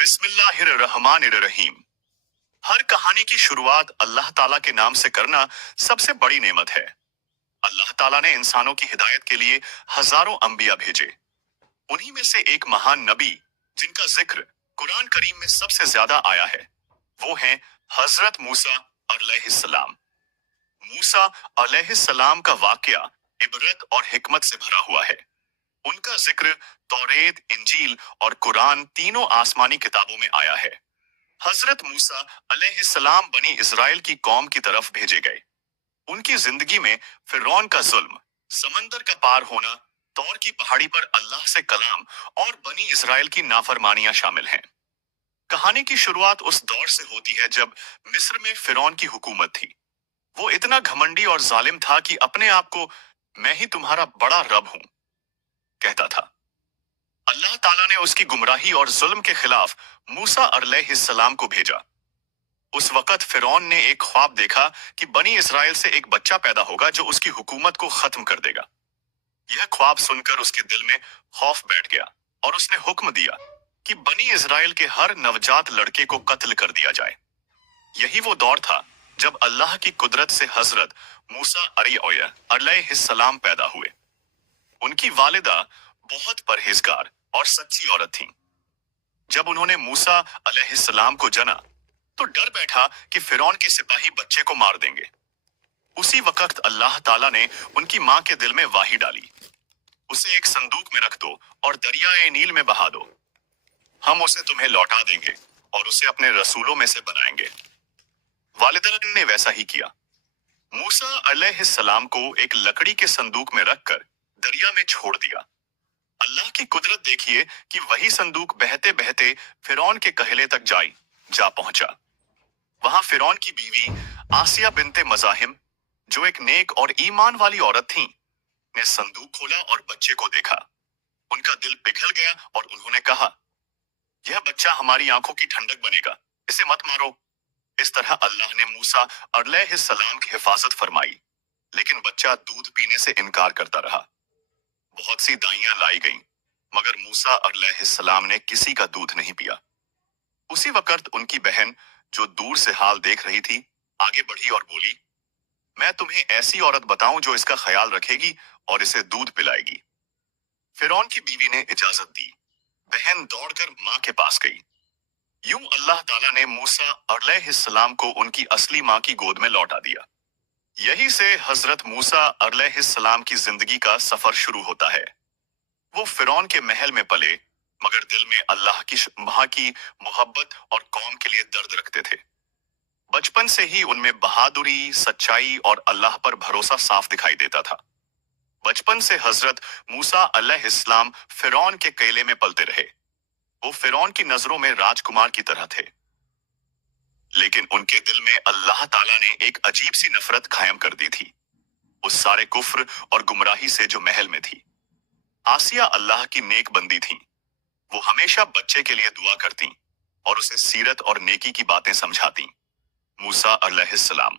बिस्मिल्लाहिर्रहमानिर्रहीम। हर कहानी की शुरुआत अल्लाह ताला के नाम से करना सबसे बड़ी नेमत है। अल्लाह ताला ने इंसानों की हिदायत के लिए हजारों अंबिया भेजे। उन्हीं में से एक महान नबी जिनका जिक्र कुरान करीम में सबसे ज्यादा आया है, वो हैं हजरत मूसा अलैहिस्सलाम। मूसा अलैहिस्सलाम का वाकया इबरत और हिकमत से भरा हुआ है। उनका जिक्र तौरेत, इंजील और कुरान तीनों आसमानी किताबों में आया है। हजरत मूसा अलैहिस्सलाम बनी इस्राएल की कौम की तरफ भेजे गए। उनकी जिंदगी में फिरौन का जुल्म, समंदर का पार होना, तौर की पहाड़ी पर अल्लाह से कलाम और बनी इस्राएल की नाफरमानियां शामिल हैं। कहानी की शुरुआत उस दौर से होती है जब मिस्र में फिरौन की हुकूमत थी। वो इतना घमंडी और जालिम था कि अपने आप को मैं ही तुम्हारा बड़ा रब हूं कहता था। अल्लाह ताला ने उसकी गुमराही और जुल्म के खिलाफ मूसा अलैहिस्सलाम को भेजा। उस वक्त फिरौन ने एक ख्वाब देखा कि बनी इस्राएल से एक बच्चा पैदा होगा जो उसकी हुकूमत को खत्म कर देगा। यह ख्वाब सुनकर उसके दिल में खौफ बैठ गया और उसने हुक्म दिया कि बनी इस्राएल के हर नवजात लड़के को कत्ल कर दिया जाए। यही वो दौर था जब अल्लाह की कुदरत से हजरत मूसा अलैहिस्सलाम पैदा हुए। उनकी वालिदा बहुत परहेजगार और सच्ची औरत थीं। जब उन्होंने मूसा अलैहिस्सलाम को जना तो डर बैठा कि फिरौन के सिपाही बच्चे को मार देंगे। उसी वक्त अल्लाह ताला ने उनकी मां के दिल में वाही डाली, उसे एक संदूक में रख दो और दरियाए नील में बहा दो। हम उसे तुम्हें लौटा देंगे और उसे अपने रसूलों में से बनाएंगे। वालिदा ने वैसा ही किया। मूसा अलैहिस्सलाम को एक लकड़ी के संदूक में रखकर दरिया में छोड़ दिया। अल्लाह की कुदरत देखिए कि वही संदूक बहते बहते फिरौन के कहले तक जा पहुंचा। वहां फिरौन की बीवी आसिया बिनते मजाहिम, जो एक नेक और ईमान वाली औरत थीं, ने संदूक खोला और बच्चे को देखा। उनका दिल पिघल गया और उन्होंने कहा, यह बच्चा हमारी आंखों की ठंडक बनेगा, इसे मत मारो। इस तरह अल्लाह ने मूसा अलैहिस्सलाम की हिफाजत फरमाई, लेकिन बच्चा दूध पीने से इनकार करता रहा। बहुत सी दाइयां लाई गईं, मगर मूसा अलैहिस्सलाम ने किसी का दूध नहीं पिया। उसी वक्त उनकी बहन, जो दूर से हाल देख रही थी, आगे बढ़ी और बोली, मैं तुम्हें ऐसी औरत बताऊं जो इसका ख्याल रखेगी और इसे दूध पिलाएगी। फिरौन की बीवी ने इजाजत दी। बहन दौड़कर मां के पास गई। यूं अल्लाह ताला ने मूसा अलैहिस्सलाम को उनकी असली मां की गोद में लौटा दिया। यही से हजरत मूसा अलैहिस्सलाम की जिंदगी का सफर शुरू होता है। वो फिरौन के महल में पले, मगर दिल में अल्लाह की मां की मोहब्बत और कौम के लिए दर्द रखते थे। बचपन से ही उनमें बहादुरी, सच्चाई और अल्लाह पर भरोसा साफ दिखाई देता था। बचपन से हजरत मूसा अलैहिस्सलाम फिरौन के केले में पलते रहे। वो फिरौन की नजरों में राजकुमार की तरह थे, लेकिन उनके दिल में अल्लाह ताला ने एक अजीब सी नफरत कायम कर दी थी, उस सारे कुफ्र और गुमराही से जो महल में थी। आसिया अल्लाह की नेक बंदी थी। वो हमेशा बच्चे के लिए दुआ करती और उसे सीरत और नेकी की बातें समझाती। मूसा अलैहिस्सलाम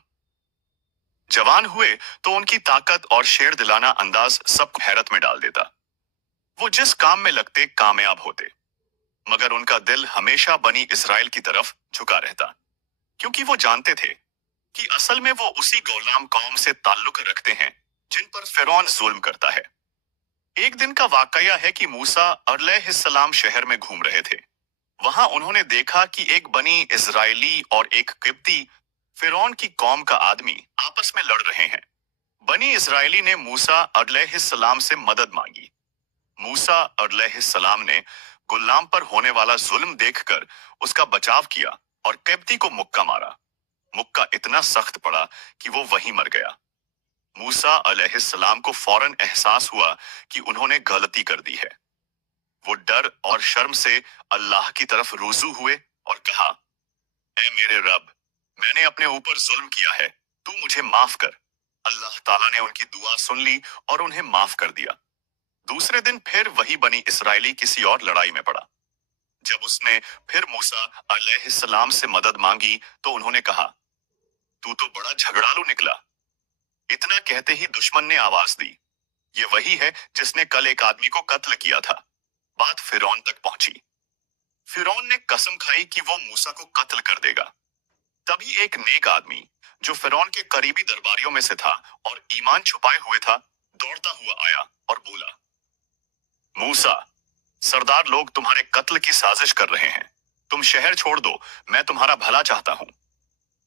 जवान हुए तो उनकी ताकत और शेर दिलाना अंदाज सबको हैरत में डाल देता। वो जिस काम में लगते कामयाब होते, मगर उनका दिल हमेशा बनी इस्राएल की तरफ झुका रहता, क्योंकि वो जानते थे कि असल में वो उसी गुलाम कौम से ताल्लुक रखते हैं जिन पर फिरौन जुल्म करता है। एक दिन का वाकया है कि मूसा अलैहिस्सलाम शहर में घूम रहे थे। वहां उन्होंने देखा कि एक बनी इजरायली और एक किब्ती, फिरौन की कौम का आदमी, आपस में लड़ रहे हैं। बनी इजरायली ने मूसा अलैहिस्सलाम से मदद मांगी। मूसा अलैहिस्सलाम ने गुलाम पर होने वाला जुल्म देखकर उसका बचाव किया और किब्ती को मुक्का मारा। मुक्का इतना सख्त पड़ा कि वो वहीं मर गया। मूसा अलैहिस्सलाम को फौरन एहसास हुआ कि उन्होंने गलती कर दी है। वो डर और शर्म से अल्लाह की तरफ रुजू हुए और कहा, ऐ मेरे रब, मैंने अपने ऊपर जुल्म किया है, तू मुझे माफ कर। अल्लाह ताला ने उनकी दुआ सुन ली और उन्हें माफ कर दिया। दूसरे दिन फिर वही बनी इस्राएली किसी और लड़ाई में पड़ा। जब उसने फिर मूसा अलैहिस्सलाम से मदद मांगी तो उन्होंने कहा, तू तो बड़ा झगड़ालू निकला। इतना कहते ही दुश्मन ने आवाज दी, ये वही है जिसने कल एक आदमी को कत्ल किया था। बात फिरौन तक पहुंची। फिरौन ने कसम खाई कि वो मूसा को कत्ल कर देगा। तभी एक नेक आदमी जो फिरौन के करीबी दरबारियों में से था और ईमान छुपाए हुए था, दौड़ता हुआ आया और बोला, मूसा, सरदार लोग तुम्हारे कत्ल की साजिश कर रहे हैं। तुम शहर छोड़ दो, मैं तुम्हारा भला चाहता हूं।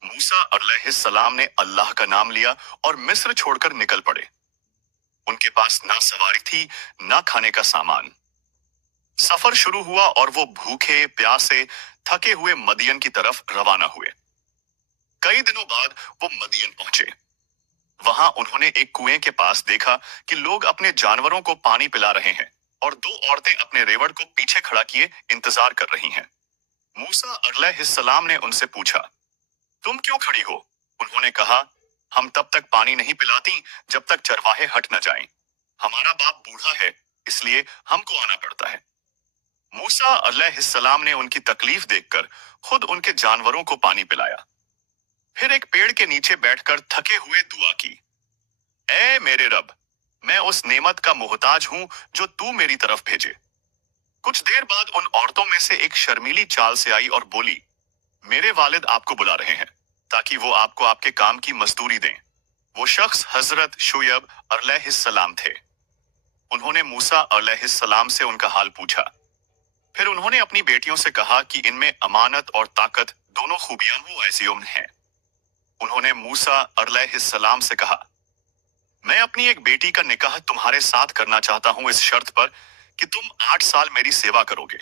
मूसा अलैहिस्सलाम ने अल्लाह का नाम लिया और मिस्र छोड़कर निकल पड़े। उनके पास ना सवारी थी, ना खाने का सामान। सफर शुरू हुआ और वो भूखे प्यासे थके हुए मदियन की तरफ रवाना हुए। कई दिनों बाद वो मदियन पहुंचे। वहां उन्होंने एक कुएं के पास देखा कि लोग अपने जानवरों को पानी पिला रहे हैं और दो औरतें अपने रेवड़ को पीछे खड़ा किए इंतजार कर रही हैं। मूसा अलैहिस्सलाम ने उनसे पूछा, तुम क्यों खड़ी हो? उन्होंने कहा, हम तब तक पानी नहीं पिलाती जब तक चरवाहे हट न जाएं। हमारा बाप बूढ़ा है, इसलिए हमको आना पड़ता है। मूसा अलैहिस्सलाम ने उनकी तकलीफ देखकर खुद उनके जानवरों को पानी पिलाया। फिर एक पेड़ के नीचे बैठकर थके हुए दुआ की, ऐ मेरे रब, मैं उस नेमत का मोहताज हूं जो तू मेरी तरफ भेजे। कुछ देर बाद उन औरतों में से एक शर्मीली चाल से आई और बोली, मेरे वालिद आपको बुला रहे हैं ताकि वो आपको आपके काम की मजदूरी दें। वो शख्स हजरत शुएब अलैहिस्सलाम थे। उन्होंने मूसा अलैहिस्सलाम से उनका हाल पूछा। फिर उन्होंने अपनी बेटियों से कहा कि इनमें अमानत और ताकत दोनों खूबियां हो ऐसी उम्र हैं। उन्होंने मूसा अलैहिस्सलाम से कहा, मैं अपनी एक बेटी का निकाह तुम्हारे साथ करना चाहता हूं इस शर्त पर कि तुम 8 साल मेरी सेवा करोगे,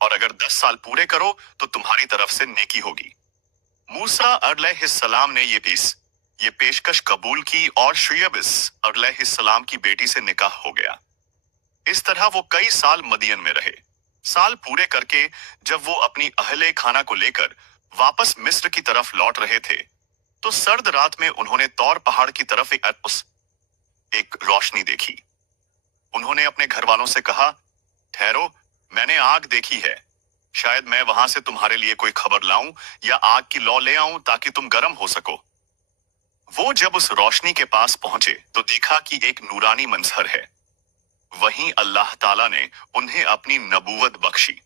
और अगर 10 साल पूरे करो तो तुम्हारी तरफ से नेकी होगी। मूसा अलैहिस्सलाम ने ये पेशकश कबूल की और शुएब अलैहिस्सलाम की बेटी से निकाह हो गया। इस तरह वो कई साल मदियन में रहे। साल पूरे करके जब वो अपनी अहले खाना को लेकर वापस मिस्र की तरफ लौट रहे थे, तो सर्द रात में उन्होंने तौर पहाड़ की तरफ एक रोशनी देखी। उन्होंने अपने घर वालों से कहा, ठहरो, मैंने आग देखी है। शायद मैं वहां से तुम्हारे लिए कोई खबर लाऊं या आग की लौ ले आऊं ताकि तुम गर्म हो सको। वो जब उस रोशनी के पास पहुंचे तो देखा कि एक नूरानी मंजर है। वहीं अल्लाह ताला ने उन्हें अपनी नबूवत बख्शी।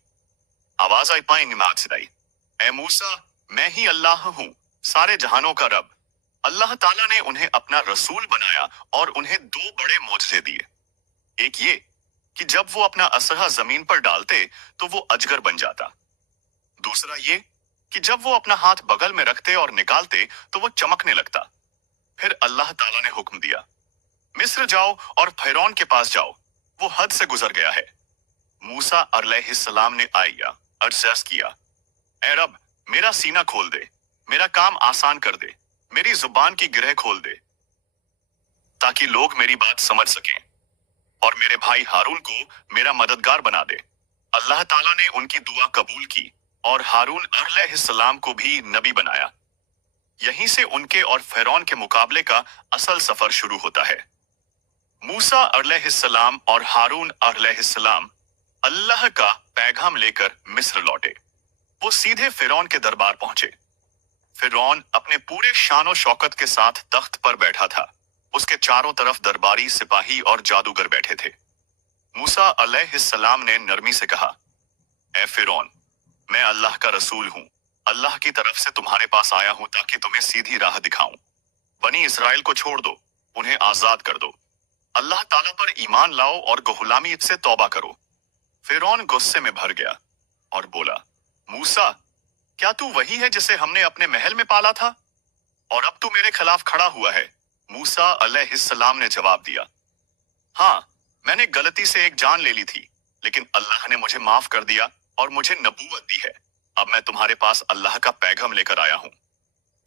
आवाज आई पाई निमाज सिदाई, ए मूसा, मैं ही अल्लाह हूं, सारे जहानों का रब। अल्लाह ताला ने उन्हें अपना रसूल बनाया और उन्हें दो बड़े मोजज़े दिए। एक ये कि जब वो अपना असहा जमीन पर डालते तो वो अजगर बन जाता। दूसरा ये कि जब वो अपना हाथ बगल में रखते और निकालते तो वो चमकने लगता। फिर अल्लाह ताला ने हुक्म दिया, मिस्र जाओ और फिरौन के पास जाओ, वो हद से गुजर गया है। मूसा अलैहिस्सलाम ने आया, अर्ज किया, ऐ रब, मेरा सीना खोल दे, मेरा काम आसान कर दे, मेरी जुबान की गिरह खोल दे ताकि लोग मेरी बात समझ सकें, और मेरे भाई हारून को मेरा मददगार बना दे। अल्लाह ताला ने उनकी दुआ कबूल की और हारून अलैहिस्सलाम को भी नबी बनाया। यहीं से उनके और फिरौन के मुकाबले का असल सफर शुरू होता है। मूसा अलैहिस्सलाम और हारून अलैहिस्सलाम अल्लाह का पैगाम लेकर मिस्र लौटे। वो सीधे फिरौन के दरबार पहुंचे। फिरौन अपने पूरे शानो शौकत के साथ तख्त पर बैठा था। उसके चारों तरफ दरबारी सिपाही और जादूगर बैठे थे। मूसा अलैहिस्सलाम ने नरमी से कहा, ऐ फिरौन, मैं अल्लाह का रसूल हूं। अल्लाह की तरफ से तुम्हारे पास आया हूं ताकि तुम्हें सीधी राह दिखाऊं। बनी इसराइल को छोड़ दो, उन्हें आजाद कर दो। अल्लाह ताला पर ईमान लाओ और गुलामी से तौबा करो। फिरौन गुस्से में भर गया और बोला, मूसा, क्या तू वही है जिसे हमने अपने महल में पाला था, और अब तू मेरे खिलाफ खड़ा हुआ है? मूसा अलैहिस्सलाम ने जवाब दिया, हाँ, मैंने गलती से एक जान ले ली थी, लेकिन अल्लाह ने मुझे माफ कर दिया और मुझे नबूवत दी है। अब मैं तुम्हारे पास अल्लाह का पैगाम लेकर आया हूं।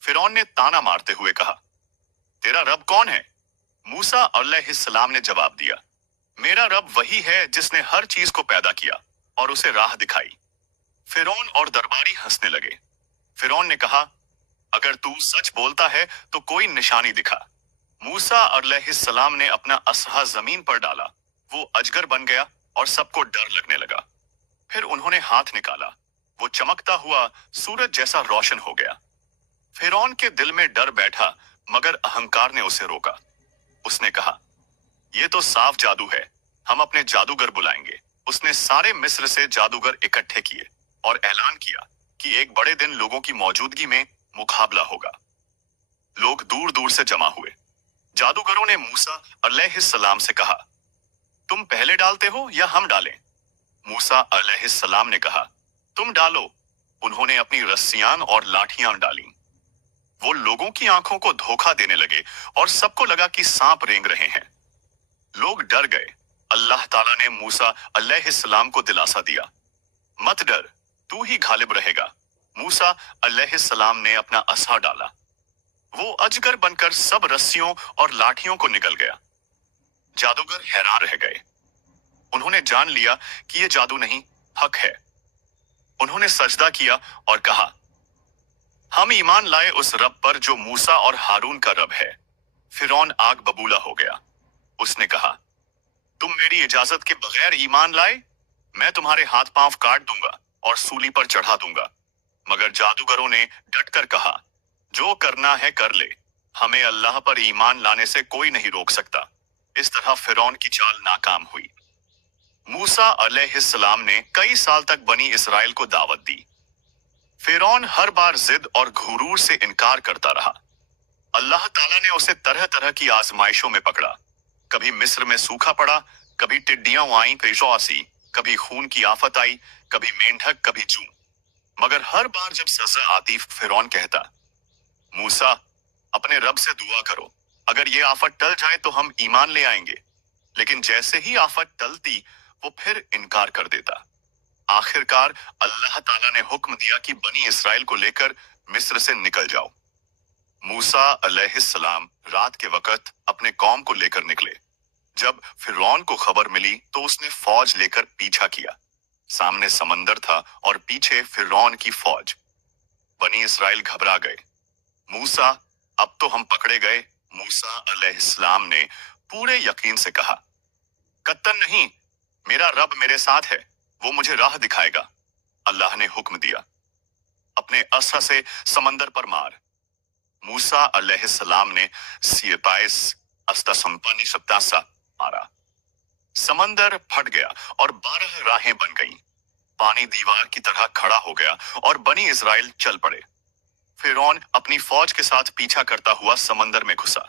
फिरौन ने ताना मारते हुए कहा, तेरा रब कौन है? मूसा अलैहिस्सलाम ने जवाब दिया, मेरा रब वही है जिसने हर चीज को पैदा किया और उसे राह दिखाई। फिरौन और दरबारी हंसने लगे। फिरौन ने कहा, अगर तू सच बोलता है तो कोई निशानी दिखा। मूसा अलैहिस्सलाम ने अपना असहा जमीन पर डाला। वो अजगर बन गया और सबको डर लगने लगा। फिर उन्होंने हाथ निकाला, वो चमकता हुआ सूरज जैसा रोशन हो गया। फिरौन के दिल में डर बैठा, मगर अहंकार ने उसे रोका। उसने कहा, यह तो साफ जादू है, हम अपने जादूगर बुलाएंगे। उसने सारे मिस्र से जादूगर इकट्ठे किए। और ऐलान किया कि एक बड़े दिन लोगों की मौजूदगी में मुकाबला होगा। लोग दूर दूर से जमा हुए। जादूगरों ने मूसा अलैहिस्सलाम से कहा, तुम पहले डालते हो या हम डालें? मूसा अलैहिस्सलाम ने कहा, तुम डालो। उन्होंने अपनी रस्सियां और लाठियां डाली। वो लोगों की आंखों को धोखा देने लगे और सबको लगा कि सांप रेंग रहे हैं। लोग डर गए। अल्लाह ताला ने मूसा अलैहिस्सलाम को दिलासा दिया, मत डर, तू ही गालिब रहेगा। मूसा अलैहिस्सलाम ने अपना असा डाला। वो अजगर बनकर सब रस्सियों और लाठियों को निगल गया। जादूगर हैरान रह गए। उन्होंने जान लिया कि यह जादू नहीं, हक है। उन्होंने सजदा किया और कहा, हम ईमान लाए उस रब पर जो मूसा और हारून का रब है। फिरौन आग बबूला हो गया। उसने कहा, तुम मेरी इजाजत के बगैर ईमान लाए? मैं तुम्हारे हाथ पांव काट दूंगा और सूली पर चढ़ा दूंगा। मगर जादूगरों ने डटकर कहा, जो करना है कर ले, हमें अल्लाह पर ईमान लाने से कोई नहीं रोक सकता। इस तरह फिरौन की चाल नाकाम हुई। मूसा अलैहिस्सलाम ने कई साल तक बनी इसराइल को दावत दी। फिरौन हर बार जिद और घुरूर से इनकार करता रहा। अल्लाह ताला ने उसे तरह तरह की आजमाइशों में पकड़ा। कभी मिस्र में सूखा पड़ा, कभी टिड्डियां आईं पेशवासी, कभी खून की आफत आई, कभी मेंढक, कभी जू। मगर हर बार जब सजा आती, फिरौन कहता, मूसा, अपने रब से दुआ करो, अगर ये आफत टल जाए तो हम ईमान ले आएंगे। लेकिन जैसे ही आफत टलती, वो फिर इनकार कर देता। आखिरकार अल्लाह ताला ने हुक्म दिया कि बनी इसराइल को लेकर मिस्र से निकल जाओ। मूसा अलैहिस्सलाम रात के वक्त अपने कौम को लेकर निकले। जब फिरौन को खबर मिली तो उसने फौज लेकर पीछा किया। सामने समंदर था और पीछे फिरौन की फौज। बनी इसराइल घबरा गए। मूसा, अब तो हम पकड़े गए। मूसा अलैहिस्सलाम ने पूरे यकीन से कहा, कत्तन नहीं, मेरा रब मेरे साथ है, वो मुझे राह दिखाएगा। अल्लाह ने हुक्म दिया, अपने असा से समंदर पर मार। मूसा अलैहिस्सलाम ने सियपाइस अस्ता संपानी सप्तासा मारा। समंदर फट गया और 12 राहें बन गईं। पानी दीवार की तरह खड़ा हो गया और बनी इजराइल चल पड़े। फिरौन अपनी फौज के साथ पीछा करता हुआ समंदर में घुसा।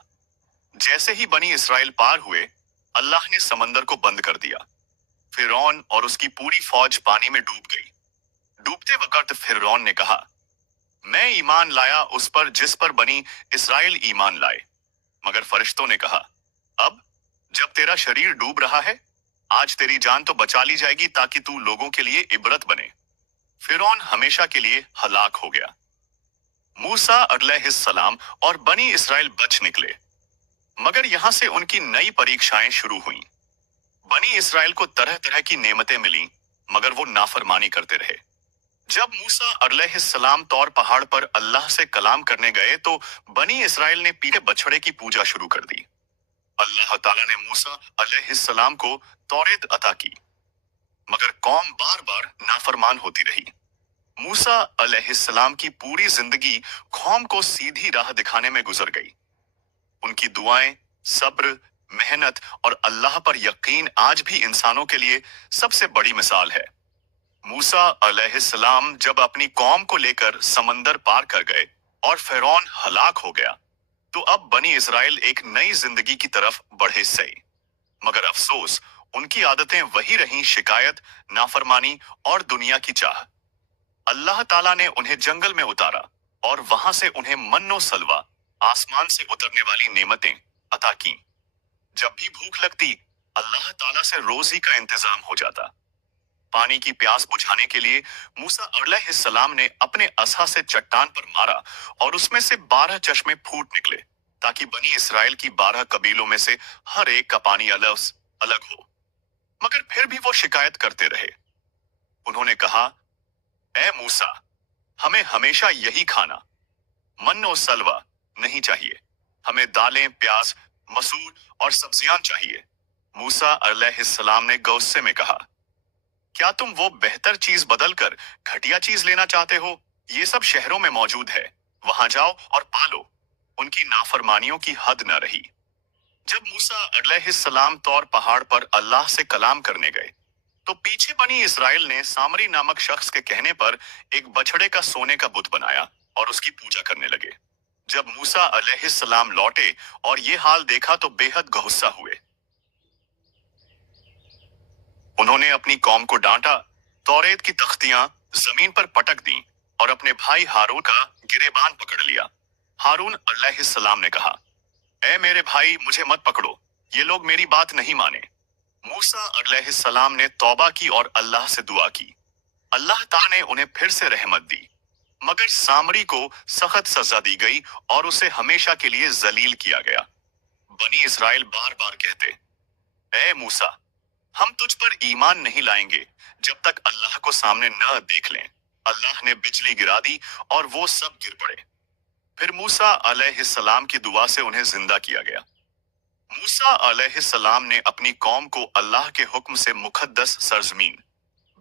जैसे ही बनी इस्राइल पार हुए, अल्लाह ने समंदर को बंद कर दिया। फिरौन और उसकी पूरी फौज पानी में डूब गई। डूबते वक्त फिरौन ने कहा, मैं ईमान लाया उस पर जिस पर बनी इस्राइल ईमान लाए। मगर फरिश्तों ने कहा, अब जब तेरा शरीर डूब रहा है, आज तेरी जान तो बचा ली जाएगी ताकि तू लोगों के लिए इबरत बने। फिरौन हमेशा के लिए हलाक हो गया। मूसा अलैहिस्सलाम और बनी इस्राइल बच निकले। मगर यहां से उनकी नई परीक्षाएं शुरू हुईं। बनी इस्राइल को तरह तरह की नेमतें मिली, मगर वो नाफरमानी करते रहे। जब मूसा अलैहिस्सलाम तौर पहाड़ पर अल्लाह से कलाम करने गए तो बनी इस्राइल ने पीले बछड़े की पूजा शुरू कर दी। अल्लाह ताला ने मूसा अलैहिस्सलाम को तौरेत अता की, मगर कौम बार बार नाफरमान होती रही। मूसा अलैहिस्सलाम की पूरी जिंदगी कौम को सीधी राह दिखाने में गुजर गई। उनकी दुआएं, सब्र, मेहनत और अल्लाह पर यकीन आज भी इंसानों के लिए सबसे बड़ी मिसाल है। मूसा अलैहिस्सलाम जब अपनी कौम को लेकर समंदर पार कर गए और फिरौन हलाक हो गया, तो अब बनी इस्राइल एक नई जिंदगी की तरफ बढ़े सही। मगर अफसोस, उनकी आदतें वही रहीं, शिकायत, नाफरमानी और दुनिया की चाह। अल्लाह ताला ने उन्हें जंगल में उतारा और वहां से उन्हें मन्नो सलवा, आसमान से उतरने वाली नेमतें अता की। जब भी भूख लगती, अल्लाह ताला से रोजी का इंतजाम हो जाता। पानी की प्यास बुझाने के लिए मूसा अलैहिस्सलाम ने अपने असा से चट्टान पर मारा और उसमें से 12 चश्मे फूट निकले, ताकि बनी इस्राइल की 12 कबीलों में से हर एक का पानी अलग अलग हो। मगर फिर भी वो शिकायत करते रहे। उन्होंने कहा, ए मूसा, हमें हमेशा यही खाना, मन्नो सलवा, नहीं चाहिए। हमें दालें, प्याज, मसूर और सब्जियां चाहिए। मूसा अलैहिस्सलाम ने गुस्से में कहा, क्या तुम वो बेहतर चीज बदलकर घटिया चीज लेना चाहते हो? ये सब शहरों में मौजूद है, वहां जाओ और पालो। उनकी नाफरमानियों की हद न रही। जब मूसा अलैहिस्सलाम तौर पहाड़ पर अल्लाह से कलाम करने गए, तो पीछे बनी इसराइल ने सामरी नामक शख्स के कहने पर एक बछड़े का सोने का बुत बनाया और उसकी पूजा करने लगे। जब मूसा अलैहिस्सलाम लौटे और ये हाल देखा तो बेहद गुस्सा हुए। उन्होंने अपनी कौम को डांटा, तौरेत की तख्तियां जमीन पर पटक दी और अपने भाई हारून का गिरेबान पकड़ लिया। हारून अलैहिस्सलाम ने कहा, ए मेरे भाई, मुझे मत पकड़ो, ये लोग मेरी बात नहीं माने। मूसा अलैहिस्सलाम ने तौबा की और अल्लाह से दुआ की। अल्लाह ताला ने उन्हें फिर से रहमत दी, मगर सामरी को सख्त सजा दी गई और उसे हमेशा के लिए जलील किया गया। बनी इसराइल बार बार कहते, ए मूसा, हम तुझ पर ईमान नहीं लाएंगे जब तक अल्लाह को सामने न देख लें। अल्लाह ने बिजली गिरा दी और वो सब गिर पड़े। फिर मूसा अलैहिस्सलाम की दुआ से उन्हें जिंदा किया गया। मूसा अलैहिस्सलाम ने अपनी कौम को अल्लाह के हुक्म से मुकद्दस सरजमीन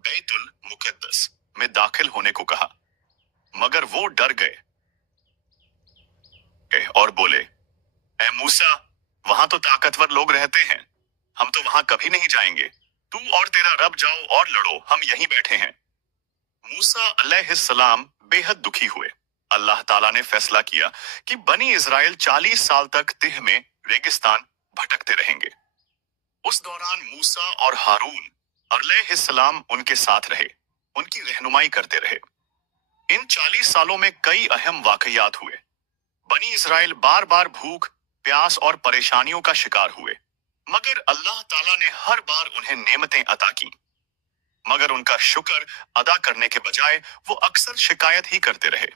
बैतुल मुकद्दस में दाखिल होने को कहा, मगर वो डर गए और बोले, ए मूसा, वहां तो ताकतवर लोग रहते हैं, हम तो वहां कभी नहीं जाएंगे। तू और तेरा रब जाओ और लड़ो, हम यहीं बैठे हैं। मूसा अलैहिस्सलाम बेहद दुखी हुए। अल्लाह ताला ने फैसला किया कि बनी इजराइल 40 साल तक तिह में रेगिस्तान भटकते रहेंगे। उस दौरान मूसा और हारून अलैहिस्सलाम उनके साथ रहे, उनकी रहनुमाई करते रहे। इन 40 सालों में कई अहम वाकयात हुए। बनी इजराइल बार बार भूख, प्यास और परेशानियों का शिकार हुए, मगर अल्लाह ताला ने हर बार उन्हें नेमतें अता की। मगर उनका शुक्र अदा करने के बजाय वो अक्सर शिकायत ही करते रहे।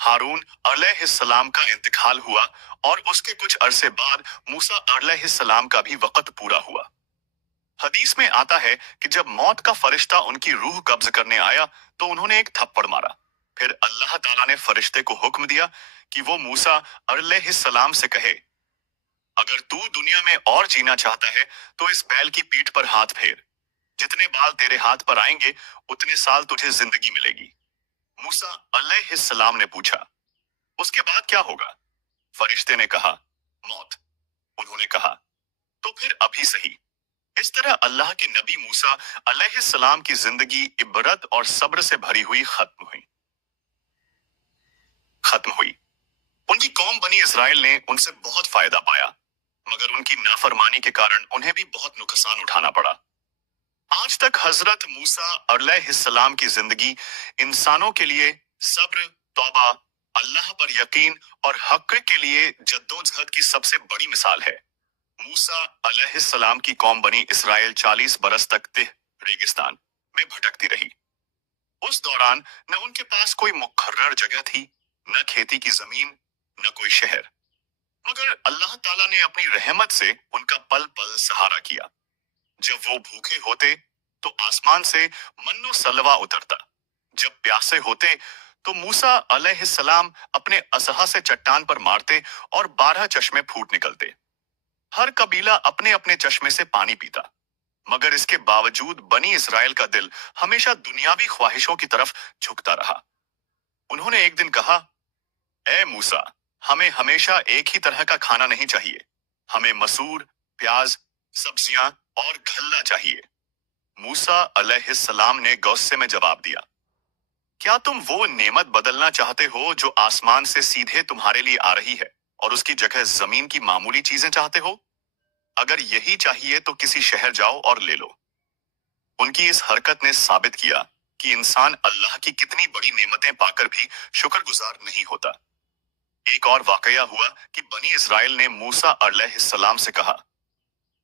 हारून अलैहिस्सलाम का इंतकाल हुआ और उसके कुछ अरसे बाद मूसा अलैहिस्सलाम का भी वक्त पूरा हुआ। हदीस में आता है कि जब मौत का फरिश्ता उनकी रूह कब्ज करने आया तो उन्होंने एक थप्पड़ मारा। फिर अल्लाह ताला ने फरिश्ते को हुक्म दिया कि वो मूसा अलैहिस्सलाम से कहे, अगर तू दुनिया में और जीना चाहता है तो इस बैल की पीठ पर हाथ फेर। जितने बाल तेरे हाथ पर आएंगे उतने साल तुझे जिंदगी मिलेगी। मूसा अलैहिस्सलाम ने पूछा, उसके बाद क्या होगा? फरिश्ते ने कहा, मौत। उन्होंने कहा, तो फिर अभी सही। इस तरह अल्लाह के नबी मूसा अलैहिस्सलाम की जिंदगी इबरत और सब्र से भरी हुई खत्म हुई। उनकी कौम बनी इसराइल ने उनसे बहुत फायदा पाया, मगर उनकी नाफरमानी के कारण उन्हें भी बहुत नुकसान उठाना पड़ा। आज तक हजरत मूसा अलैहिस्सलाम की जिंदगी इंसानों के लिए सब्र, तौबा, अल्लाह पर यकीन और हक के लिए जद्दोजहद की सबसे बड़ी मिसाल है। मूसा अलैहिस्सलाम की कौम बनी इसराइल 40 बरस तक तिह रेगिस्तान में भटकती रही। उस दौरान न उनके पास कोई मुकर्रर जगह थी, न खेती की जमीन, न कोई शहर, मगर अल्लाह ताला ने अपनी रहमत से उनका पल पल सहारा किया। जब वो भूखे होते तो आसमान से मन्नो सलवा उतरता। जब प्यासे होते तो मूसा अलैहिस्सलाम अपने असहा से चट्टान पर मारते और 12 चश्मे फूट निकलते। हर कबीला अपने अपने चश्मे से पानी पीता, मगर इसके बावजूद बनी इसराइल का दिल हमेशा दुनियावी ख्वाहिशों की तरफ झुकता रहा। उन्होंने एक दिन कहा, ए मूसा, हमें हमेशा एक ही तरह का खाना नहीं चाहिए, हमें मसूर, प्याज, सब्जियां और गल्ला चाहिए। मूसा अलैहिस्सलाम ने गुस्से में जवाब दिया, क्या तुम वो नेमत बदलना चाहते हो जो आसमान से सीधे तुम्हारे लिए आ रही है और उसकी जगह जमीन की मामूली चीजें चाहते हो? अगर यही चाहिए तो किसी शहर जाओ और ले लो। उनकी इस हरकत ने साबित किया कि इंसान अल्लाह की कितनी बड़ी नेमतें पाकर भी शुक्रगुजार नहीं होता। एक और वाकया हुआ कि बनी इजराइल ने मूसा अलैहिस्सलाम से कहा,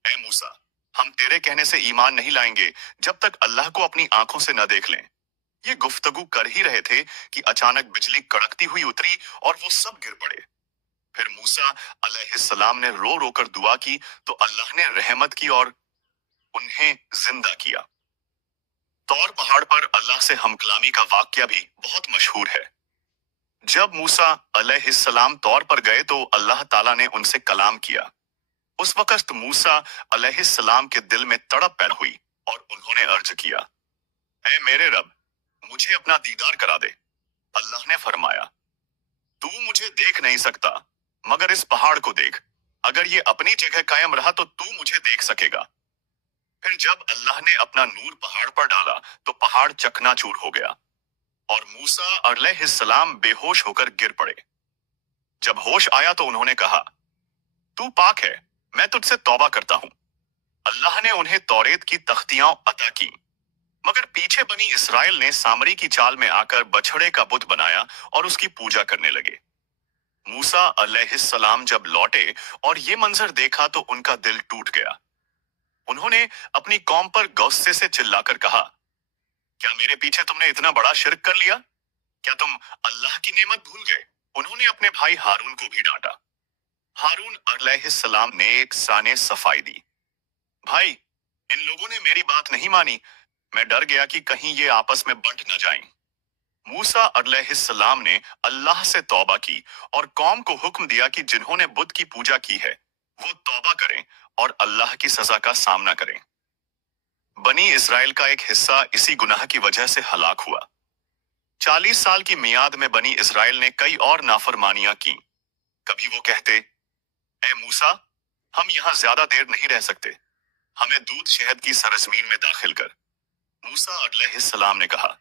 ए मूसा, हम तेरे कहने से ईमान नहीं लाएंगे जब तक अल्लाह को अपनी आंखों से न देख लें। ये गुफ्तगू कर ही रहे थे कि अचानक बिजली कड़कती हुई उतरी और वो सब गिर पड़े। फिर मूसा अलैहिस्सलाम ने रो रो कर दुआ की तो अल्लाह ने रहमत की और उन्हें जिंदा किया। तौर पहाड़ पर अल्लाह से हमकलामी का वाकया भी बहुत मशहूर है। जब मूसा अलैहिस्सलाम तौर पर गए तो अल्लाह ताला ने उनसे कलाम किया। उस वक्त मूसा अलैहिस्सलाम के दिल में तड़प पैदा हुई और उन्होंने अर्ज किया, ऐ मेरे रब, मुझे अपना दीदार करा दे। अल्लाह ने फरमाया, तू मुझे देख नहीं सकता, मगर इस पहाड़ को देख। अगर ये अपनी जगह कायम रहा तो तू मुझे देख सकेगा। फिर जब अल्लाह ने अपना नूर पहाड़ पर डाला तो पहाड़ चकनाचूर हो गया और मूसा अलैहिस्सलाम बेहोश होकर गिर पड़े। जब होश आया तो उन्होंने कहा, तू पाक है, मैं तुझसे तौबा करता हूं। अल्लाह ने उन्हें तौरेत की तख्तियां अता की, मगर पीछे बनी इसराइल ने सामरी की चाल में आकर बछड़े का बुत बनाया और उसकी पूजा करने लगे। मूसा अलैहिस्सलाम जब लौटे और ये मंजर देखा तो उनका दिल टूट गया। उन्होंने अपनी कौम पर गुस्से से चिल्लाकर कहा, क्या मेरे पीछे तुमने इतना बड़ा शिर्क कर लिया? क्या तुम अल्लाह की नेमत भूल गए? उन्होंने अपने भाई हारून को भी डांटा। हारून अलैहिस्सलाम ने एक साने सफाई दी, भाई, इन लोगों ने मेरी बात नहीं मानी, मैं डर गया कि कहीं ये आपस में बंट न जाएं। मूसा अलैहिस्सलाम ने अल्लाह से तौबा की और कौम को हुक्म दिया कि जिन्होंने बुत की पूजा की है वो तौबा करें और अल्लाह की सजा का सामना करें। बनी इसराइल का एक हिस्सा इसी गुनाह की वजह से हलाक हुआ। 40 साल की मियाद में बनी इसराइल ने कई और नाफरमानियां की। कभी वो कहते, ए मूसा, हम यहाँ ज्यादा देर नहीं रह सकते, हमें दूध शहद की सरजमीन में दाखिल कर। मूसा अलैहिस्सलाम ने कहा,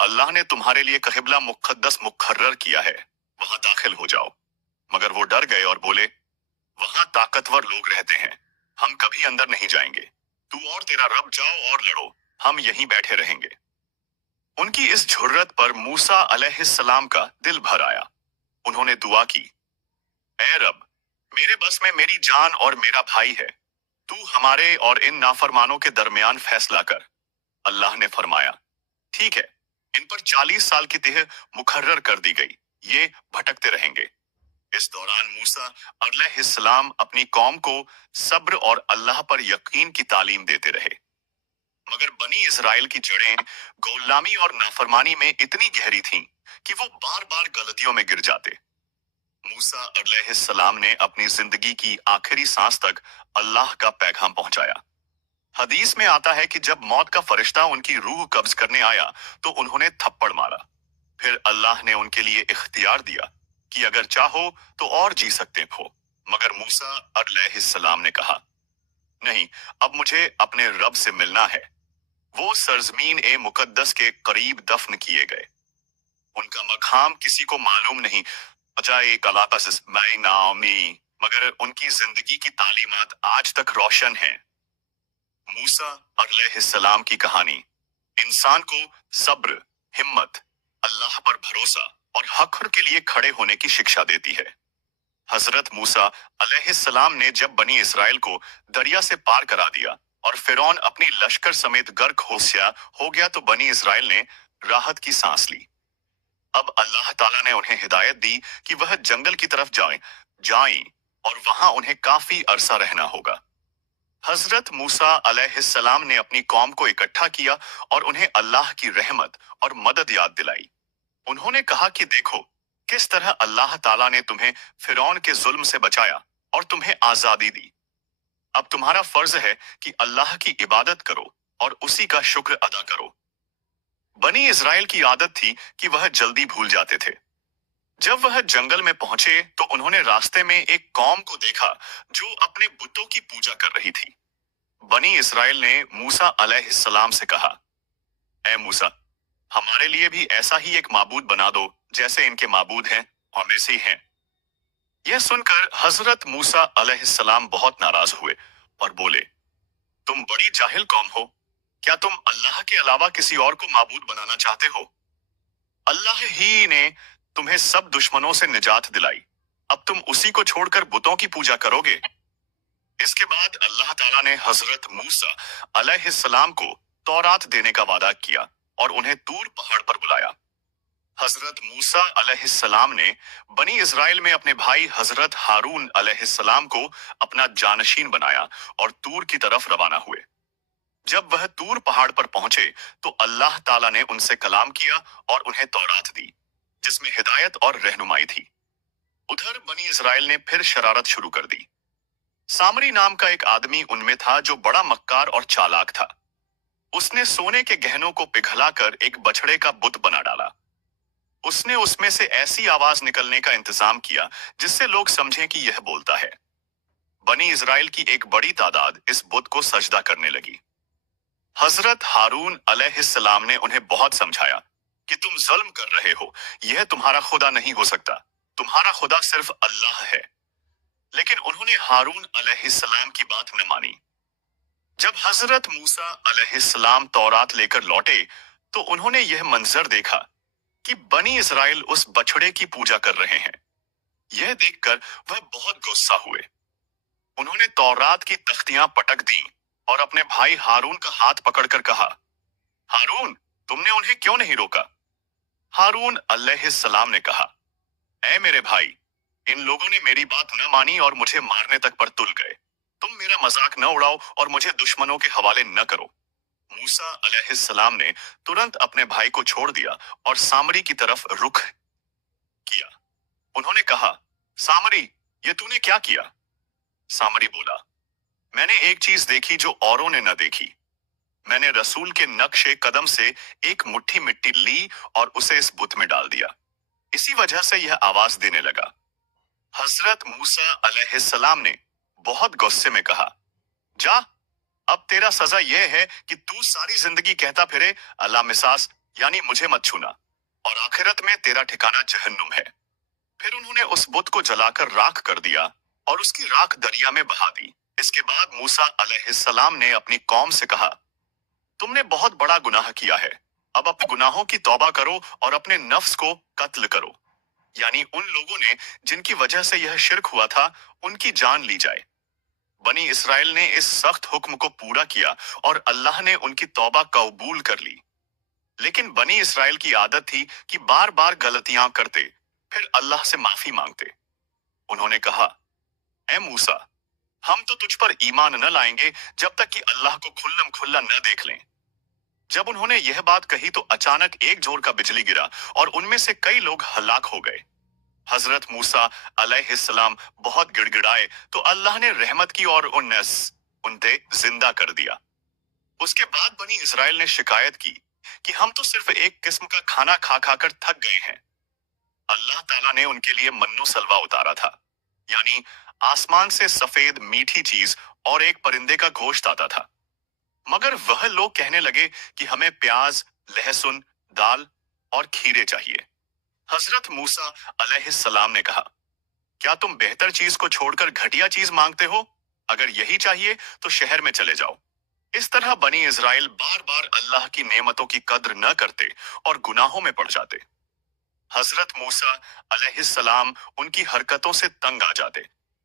अल्लाह ने तुम्हारे लिए क़िबला मुक़द्दस मुकर्रर किया है, वहां दाखिल हो जाओ। मगर वो डर गए और बोले, वहां ताकतवर लोग रहते हैं, हम कभी अंदर नहीं जाएंगे। तू और तेरा रब जाओ और लड़ो, हम यहीं बैठे रहेंगे। उनकी इस जुर्रत पर मूसा अलैहिस्सलाम का दिल भर आया। उन्होंने दुआ की, ऐ रब, मेरे बस में मेरी जान और मेरा भाई है, तू हमारे और इन नाफरमानों के दरमियान फैसला कर। अल्लाह ने फरमाया, ठीक है, इन पर 40 साल की तिह मुकर्रर कर दी गई, ये भटकते रहेंगे। इस दौरान मूसा अलैहिस्सलाम अपनी कौम को सब्र और अल्लाह पर यकीन की तालीम देते रहे। मगर बनी इसराइल की जड़ें गुलामी और नाफरमानी में इतनी गहरी थीं कि वो बार बार गलतियों में गिर जाते। मूसा अलैहिस्सलाम ने अपनी जिंदगी की आखिरी सांस तक अल्लाह का पैगाम पहुंचाया। हदीस में आता है कि जब मौत का फरिश्ता उनकी रूह कब्ज करने आया तो उन्होंने थप्पड़ मारा। फिर अल्लाह ने उनके लिए इख्तियार दिया कि अगर चाहो तो और जी सकते हो। मगर मूसा अलैहिस्सलाम ने कहा, नहीं, अब मुझे अपने रब से मिलना है। वो सरजमीन ए मुकद्दस के करीब दफन किए गए। उनका मकाम किसी को मालूम नहीं, अजाए कलापस मैं नामी, मगर उनकी जिंदगी की तालीमात आज तक रोशन हैं। मूसा अलैहिस्सलाम की कहानी इंसान को सब्र, हिम्मत, अल्लाह पर भरोसा और हक के लिए खड़े होने की शिक्षा देती है। हजरत मूसा अलैहिस्सलाम ने जब बनी इसराइल को दरिया से पार करा दिया और फिरौन अपनी लश्कर समेत गर्क हो गया तो बनी इसराइल ने राहत की सांस ली। अब अल्लाह ताला ने उन्हें हिदायत दी कि वह जंगल की तरफ जाएं और वहां उन्हें काफी अरसा रहना होगा। हजरत मूसा अलैहिस्सलाम ने अपनी कौम को इकट्ठा किया और उन्हें अल्लाह की रहमत और मदद याद दिलाई। उन्होंने कहा कि देखो, किस तरह अल्लाह ताला ने तुम्हें फिरौन के जुल्म से बचाया और तुम्हें आजादी दी। अब तुम्हारा फर्ज है कि अल्लाह की इबादत करो और उसी का शुक्र अदा करो। बनी इजराइल की आदत थी कि वह जल्दी भूल जाते थे। जब वह जंगल में पहुंचे तो उन्होंने रास्ते में एक कौम को देखा जो अपने बुतों की पूजा कर रही थी। बनी इसराइल ने मूसा अलैहिस्सलाम से कहा, ए मूसा, हमारे लिए भी ऐसा ही एक माबूद बना दो जैसे इनके माबूद हैं और वैसे ही हैं। यह सुनकर हजरत मूसा अलैहिस्सलाम बहुत नाराज हुए और बोले, तुम बड़ी जाहिल कौम हो, क्या तुम अल्लाह के अलावा किसी और को माबूद बनाना चाहते हो? अल्लाह ही ने तुम्हें सब दुश्मनों से निजात दिलाई, अब तुम उसी को छोड़कर बुतों की पूजा करोगे? इसके बाद अल्लाह ताला ने हजरत मूसा अलैहिस्सलाम को तौरात देने का वादा किया और उन्हें तूर पहाड़ पर बुलाया। हजरत मूसा अलैहिस्सलाम ने बनी इजराइल में अपने भाई हजरत हारून अलैहिस्सलाम को अपना जानशीन बनाया और तूर की तरफ रवाना हुए। जब वह तूर पहाड़ पर पहुंचे तो अल्लाह ताला ने उनसे कलाम किया और उन्हें तौरात दी, जिसमें हिदायत और रहनुमाई थी। उधर बनी इजराइल ने फिर शरारत शुरू कर दी। सामरी नाम का एक आदमी उनमें था जो बड़ा मक्कार और चालाक था। उसने सोने के गहनों को पिघलाकर एक बछड़े का बुत बना डाला। उसने उसमें से ऐसी आवाज निकलने का इंतजाम किया जिससे लोग समझें कि यह बोलता है। बनी इजराइल की एक बड़ी तादाद इस बुत को सजदा करने लगी। हजरत हारून अलैहिस्सलाम ने उन्हें बहुत समझाया कि तुम जुल्म कर रहे हो, यह तुम्हारा खुदा नहीं हो सकता, तुम्हारा खुदा सिर्फ अल्लाह है। लेकिन उन्होंने हारून अलैहिस्सलाम की बात न मानी। जब हजरत मूसा अलैहिस्सलाम तौरात लेकर लौटे तो उन्होंने यह मंजर देखा कि बनी इजराइल उस बछड़े की पूजा कर रहे हैं। यह देखकर वह बहुत गुस्सा हुए। उन्होंने तौरात की तख्तियां पटक दी और अपने भाई हारून का हाथ पकड़कर कहा, हारून, तुमने उन्हें क्यों नहीं रोका? हारून अलैहिस्सलाम ने कहा, ऐ मेरे भाई, इन लोगों ने मेरी बात न मानी और मुझे मारने तक पर तुल गए। तुम मेरा मजाक न उड़ाओ और मुझे दुश्मनों के हवाले न करो। मूसा अलैहिस्सलाम ने तुरंत अपने भाई को छोड़ दिया और सामरी की तरफ रुख किया। उन्होंने कहा, सामरी, ये तूने क्या किया? सामरी बोला, मैंने एक चीज देखी जो औरों ने न देखी। मैंने रसूल के नक्शे कदम से एक मुट्ठी मिट्टी ली और उसे इस बुत में डाल दिया। इसी वजह से यह आवाज देने लगा। हजरत मूसा अलैहिस्सलाम ने बहुत गुस्से में कहा, जा, अब तेरा सजा यह है कि तू सारी जिंदगी कहता फिरे, अल्लाह मिसास, यानी मुझे मत छूना, और आखिरत में तेरा ठिकाना जहन्नुम है। फिर उन्होंने उस बुत को जलाकर राख कर दिया और उसकी राख दरिया में बहा दी। इसके बाद मूसा अलैहिस्सलाम ने अपनी कौम से कहा, तुमने बहुत बड़ा गुनाह किया है। अब अपने गुनाहों की तौबा करो और अपने नफ्स को कत्ल करो, यानी उन लोगों ने जिनकी वजह से यह शिर्क हुआ था, उनकी जान ली जाए। बनी इसराइल ने इस सख्त हुक्म को पूरा किया और अल्लाह ने उनकी तौबा कबूल कर ली। लेकिन बनी इसराइल की आदत थी कि बार बार गलतियां करते, फिर अल्लाह से माफी मांगते। उन्होंने कहा, ए मूसा, हम तो तुझ पर ईमान न लाएंगे जब तक कि अल्लाह को खुल्लम खुल्ला न देख लें। जब उन्होंने यह बात कही तो अचानक एक जोर का बिजली गिरा और उनमें से कई लोग हलाक हो गए। हजरत मूसा अलैहिस्सलाम बहुत गिड़गिड़ाए तो अल्लाह ने रहमत की और उन्हें जिंदा कर दिया। उसके बाद बनी इसराइल ने शिकायत की कि हम तो सिर्फ एक किस्म का खाना खा खाकर थक गए हैं। अल्लाह ताला ने उनके लिए मन्नो सलवा उतारा था, यानी आसमान से सफेद मीठी चीज और एक परिंदे का गोश्त आता था। मगर वह लोग कहने लगे कि हमें प्याज, लहसुन, दाल और खीरे चाहिए। हजरत मूसा अलैहिस्सलाम ने कहा, क्या तुम बेहतर चीज को छोड़कर घटिया चीज मांगते हो? अगर यही चाहिए तो शहर में चले जाओ। इस तरह बनी इजराइल बार बार अल्लाह की नेमतों की कद्र न करते और गुनाहों में पड़ जाते। हजरत मूसा अलैहिस्सलाम उनकी हरकतों से तंग आ जाते,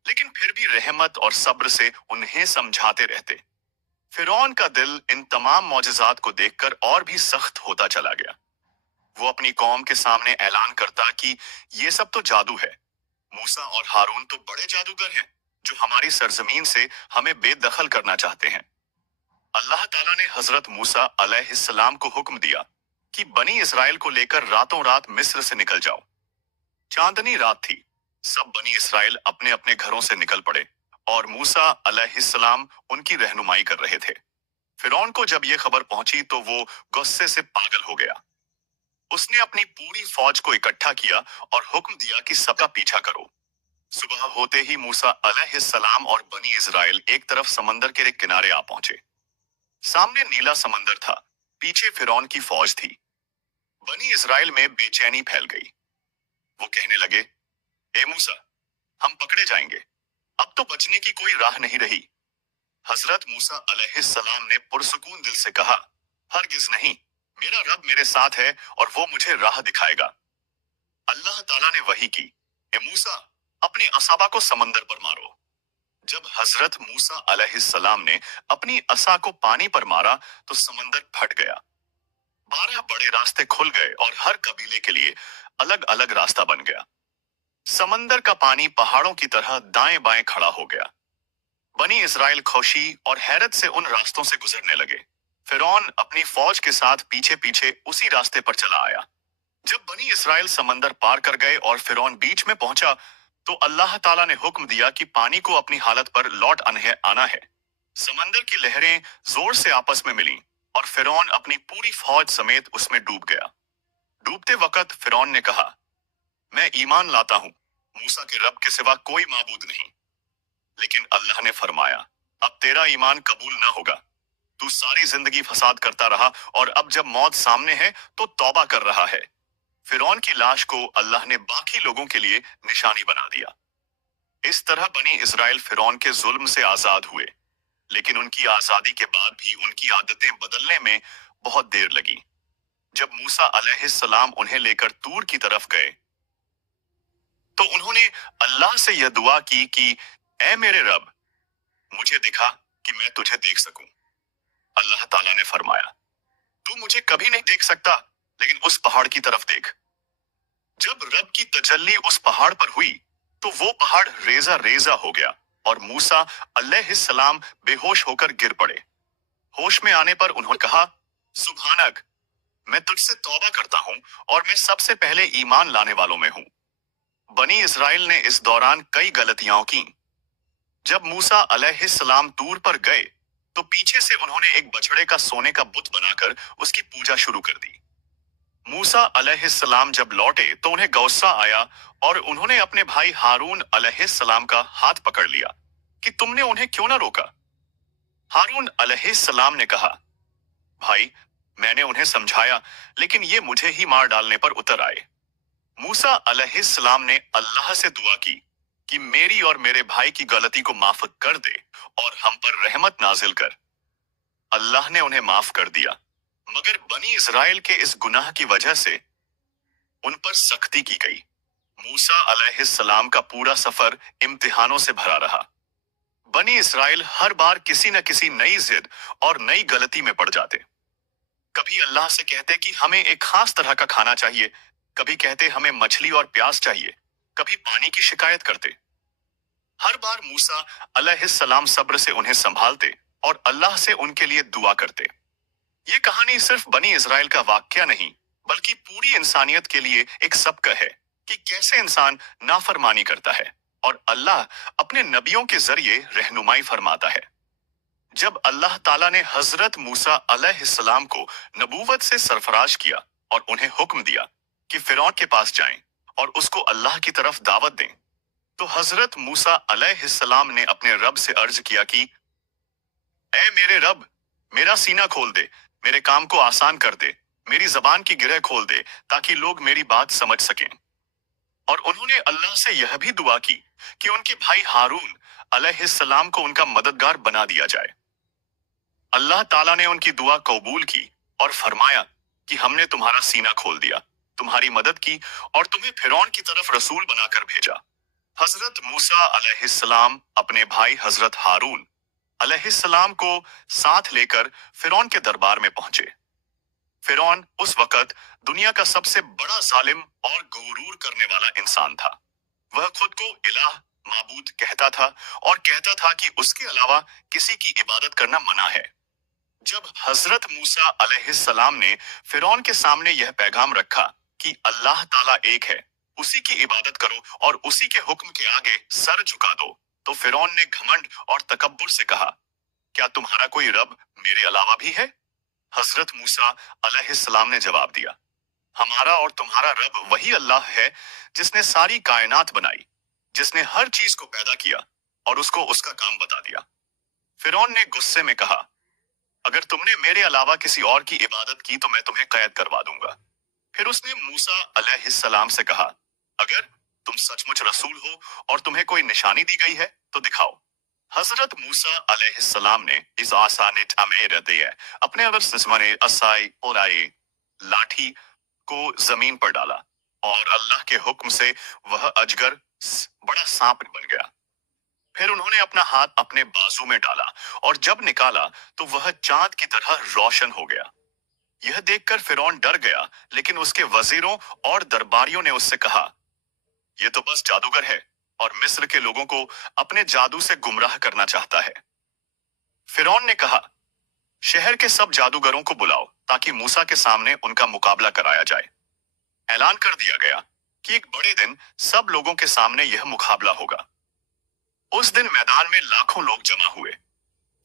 लेकिन फिर भी रहमत और सब्र से उन्हें समझाते रहते। फिरौन का दिल इन तमाम मौजज़ात को देखकर और भी सख्त होता चला गया। वो अपनी कौम के सामने ऐलान करता कि ये सब तो जादू है। मूसा और हारून तो बड़े जादूगर हैं जो हमारी सरजमीन से हमें बेदखल करना चाहते हैं। अल्लाह ताला ने हजरत मूसा अलैहिस्सलाम को हुक्म दिया कि बनी इसराइल को लेकर रातों रात मिस्र से निकल जाओ। चांदनी रात थी। सब बनी इसराइल अपने अपने घरों से निकल पड़े और मूसा अलैहिस्सलाम उनकी रहनुमाई कर रहे थे। फिरौन को जब यह खबर पहुंची तो वो गुस्से से पागल हो गया। उसने अपनी पूरी फौज को इकट्ठा किया और हुक्म दिया कि सबका पीछा करो। सुबह होते ही मूसा अलैहिस्सलाम और बनी इजराइल एक तरफ समंदर के किनारे आ पहुंचे। सामने नीला समंदर था, पीछे फिरौन की फौज थी। बनी इजराइल में बेचैनी फैल गई। वो कहने लगे, ए मूसा, हम पकड़े जाएंगे, अब तो बचने की कोई राह नहीं रही। हजरत मूसा अलैहिस्सलाम ने पुरसुकून दिल से कहा, हरगिज नहीं, मेरा रब मेरे साथ है और वो मुझे राह दिखाएगा। अल्लाह ताला ने वही की, ए मूसा, अपनी असाबा को समंदर पर मारो। जब हजरत मूसा अलैहिस्सलाम ने अपनी असा को पानी पर मारा तो समंदर फट गया। 12 बड़े रास्ते खुल गए और हर कबीले के लिए अलग अलग रास्ता बन गया। समंदर का पानी पहाड़ों की तरह दाएं बाएं खड़ा हो गया। बनी इजराइल खुशी और हैरत से उन रास्तों से गुजरने लगे। फिरौन अपनी फौज के साथ पीछे पीछे उसी रास्ते पर चला आया। जब बनी इस्राइल समंदर पार कर गए और फिरौन बीच में पहुंचा तो अल्लाह ताला ने हुक्म दिया कि पानी को अपनी हालत पर लौट आना है। समंदर की लहरें जोर से आपस में मिलीं और फिरौन अपनी पूरी फौज समेत उसमें डूब गया। डूबते वक्त फिरौन ने कहा, मैं ईमान लाता हूं, मूसा के रब के सिवा कोई माबूद नहीं। लेकिन अल्लाह ने फरमाया, अब तेरा ईमान कबूल ना होगा। तू सारी जिंदगी फसाद करता रहा और अब जब मौत सामने है तो तौबा कर रहा है। फिरौन की लाश को अल्लाह ने बाकी लोगों के लिए निशानी बना दिया। इस तरह बनी इसराइल फिरौन के जुल्म से आजाद हुए, लेकिन उनकी आजादी के बाद भी उनकी आदतें बदलने में बहुत देर लगी। जब मूसा अलैहिस्सलाम उन्हें लेकर तूर की तरफ गए, तो उन्होंने अल्लाह से यह दुआ की कि ऐ मेरे रब, मुझे दिखा कि मैं तुझे देख सकूं। अल्लाह ताला ने फरमाया, तू मुझे कभी नहीं देख सकता, लेकिन उस पहाड़ की तरफ देख। जब रब की तजल्ली उस पहाड़ पर हुई, तो वो पहाड़ रेजा रेजा हो गया और मूसा अलैहिस्सलाम बेहोश होकर गिर पड़े। होश में आने पर उन्होंने कहा, सुभानक, मैं तुझसे तौबा करता हूँ और मैं सबसे पहले ईमान लाने वालों में हूँ। बनी इसराइल ने इस दौरान कई गलतियां की। जब मूसा अलैहिस्सलाम तूर पर गए, तो पीछे से उन्होंने एक बछड़े का सोने का बुत बनाकर उसकी पूजा शुरू कर दी। मूसा अलैहिस्सलाम जब लौटे तो उन्हें गौस्सा आया और उन्होंने अपने भाई हारून अलैहिस्सलाम का हाथ पकड़ लिया कि तुमने उन्हें क्यों ना रोका। हारून अलैहिस्सलाम ने कहा, भाई, मैंने उन्हें समझाया, लेकिन ये मुझे ही मार डालने पर उतर आए। मूसा अलैहिस्सलाम ने अल्लाह से दुआ की कि मेरी और मेरे भाई की गलती को माफ कर दे और हम पर रहमत नाजिल कर। अल्लाह ने उन्हें माफ कर दिया, मगर बनी इस्राएल के इस गुनाह की वजह से उन पर सख्ती की गई। मूसा अलैहिस्सलाम का पूरा सफर इम्तिहानों से भरा रहा। बनी इस्राएल हर बार किसी न किसी नई जिद और नई गलती में पड़ जाते। कभी अल्लाह से कहते कि हमें एक खास तरह का खाना चाहिए, कभी कहते हमें मछली और प्याज चाहिए, कभी पानी की शिकायत करते। हर बार मूसा अलैहिस्सलाम सब्र से उन्हें संभालते और अल्लाह से उनके लिए दुआ करते। ये कहानी सिर्फ बनी इस्राएल का वाक्या नहीं, बल्कि पूरी इंसानियत के लिए एक सबक है कि कैसे इंसान नाफरमानी करता है और अल्लाह अपने नबियों के जरिए रहनुमाई फरमाता है। जब अल्लाह ताला ने हजरत मूसा अलैहिस्सलाम को नबूवत से सरफराज किया और उन्हें हुक्म दिया कि फिरौन के पास जाएं और उसको अल्लाह की तरफ दावत दें, तो हजरत मूसा अलैहिस्सलाम ने अपने रब से अर्ज किया कि ऐ मेरे रब, मेरा सीना खोल दे, मेरे काम को आसान कर दे, मेरी जबान की गिरह खोल दे, ताकि लोग मेरी बात समझ सकें। और उन्होंने अल्लाह से यह भी दुआ की कि उनके भाई हारून अलैहिस्सलाम को उनका मददगार बना दिया जाए। अल्लाह ताला ने उनकी दुआ कबूल की और फरमाया कि हमने तुम्हारा सीना खोल दिया, तुम्हारी मदद की और तुम्हें फिरौन की तरफ रसूल बनाकर भेजा। हजरत मूसा अलैहिस्सलाम अपने भाई हजरत हारून अलैहिस्सलाम को साथ लेकर फिरौन के दरबार में पहुंचे। फिरौन उस वक्त दुनिया का सबसे बड़ा जालिम और गुरूर करने वाला इंसान था। वह खुद को इलाह, माबूद कहता था और कहता था कि उसके अलावा किसी की इबादत करना मना है। जब हजरत मूसा अलैहिस्सलाम ने फिरौन के सामने यह पैगाम रखा कि अल्लाह ताला एक है, उसी की इबादत करो और उसी के हुक्म के आगे सर झुका दो, तो फिरौन ने घमंड और तकब्बुर से कहा, क्या तुम्हारा कोई रब मेरे अलावा भी है? हजरत मूसा अलैहिस्सलाम ने जवाब दिया, हमारा और तुम्हारा रब वही अल्लाह है जिसने सारी कायनात बनाई, जिसने हर चीज को पैदा किया और उसको उसका काम बता दिया। फिरौन ने गुस्से में कहा, अगर तुमने मेरे अलावा किसी और की इबादत की तो मैं तुम्हें कैद करवा दूंगा। फिर उसने मूसा अलैहिस्सलाम से कहा, अगर तुम सचमुच रसूल हो और तुम्हें कोई निशानी दी गई है तो दिखाओ। हजरत मूसा अलैहिस्सलाम ने इस आसानित अमेर दिया अपने अवर असाई और लाठी को जमीन पर डाला और अल्लाह के हुक्म से वह अजगर बड़ा सांप बन गया। फिर उन्होंने अपना हाथ अपने बाजू में डाला और जब निकाला तो वह चांद की तरह रोशन हो गया। यह देखकर फिरौन डर गया, लेकिन उसके वजीरों और दरबारियों ने उससे कहा, यह तो बस जादूगर है और मिस्र के लोगों को अपने जादू से गुमराह करना चाहता है। फिरौन ने कहा, शहर के सब जादूगरों को बुलाओ ताकि मूसा के सामने उनका मुकाबला कराया जाए। ऐलान कर दिया गया कि एक बड़े दिन सब लोगों के सामने यह मुकाबला होगा। उस दिन मैदान में लाखों लोग जमा हुए।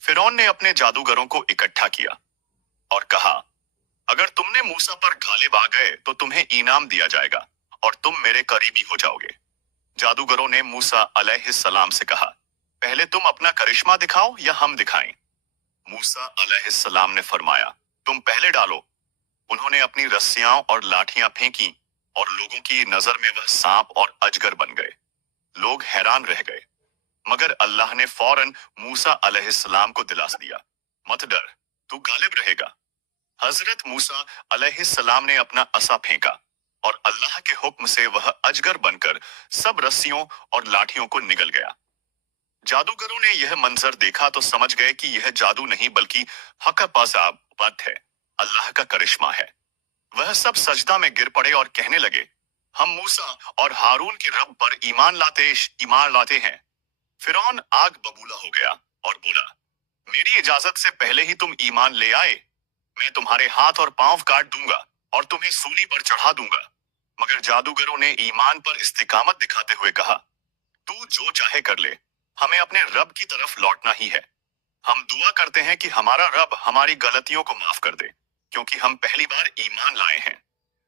फिरौन ने अपने जादूगरों को इकट्ठा किया और कहा, अगर तुमने मूसा पर गालिब आ गए तो तुम्हें इनाम दिया जाएगा और तुम मेरे करीबी हो जाओगे। जादूगरों ने मूसा अलैहिस्सलाम से कहा, पहले तुम अपना करिश्मा दिखाओ या हम दिखाएं? मूसा अलैहिस्सलाम ने फरमाया, तुम पहले डालो। उन्होंने अपनी रस्सियां और लाठियां फेंकी और लोगों की नजर में वह सांप और अजगर बन गए। लोग हैरान रह गए, मगर अल्लाह ने फौरन मूसा अलैहिस्सलाम को दिलासा दिया, मत डर, तू गालिब रहेगा। हजरत मूसा अलैहिस्सलाम ने अपना असा फेंका और अल्लाह के हुक्म से वह अजगर बनकर सब रस्सियों और लाठियों को निगल गया। जादूगरों ने यह मंजर देखा तो समझ गए कि यह जादू नहीं बल्कि हक बात है, अल्लाह का करिश्मा है। वह सब सजदा में गिर पड़े और कहने लगे, हम मूसा और हारून के रब पर ईमान लाते हैं। फिरौन आग बबूला हो गया और बोला, मेरी इजाजत से पहले ही तुम ईमान ले आए, मैं तुम्हारे हाथ और पांव काट दूंगा और तुम्हें सूली पर चढ़ा दूंगा। मगर जादूगरों ने ईमान पर इस्तिकामत दिखाते हुए कहा, तू जो चाहे कर ले, हमें अपने रब की तरफ लौटना ही है। हम दुआ करते हैं कि हमारा रब हमारी गलतियों को माफ कर दे, क्योंकि हम पहली बार ईमान लाए हैं।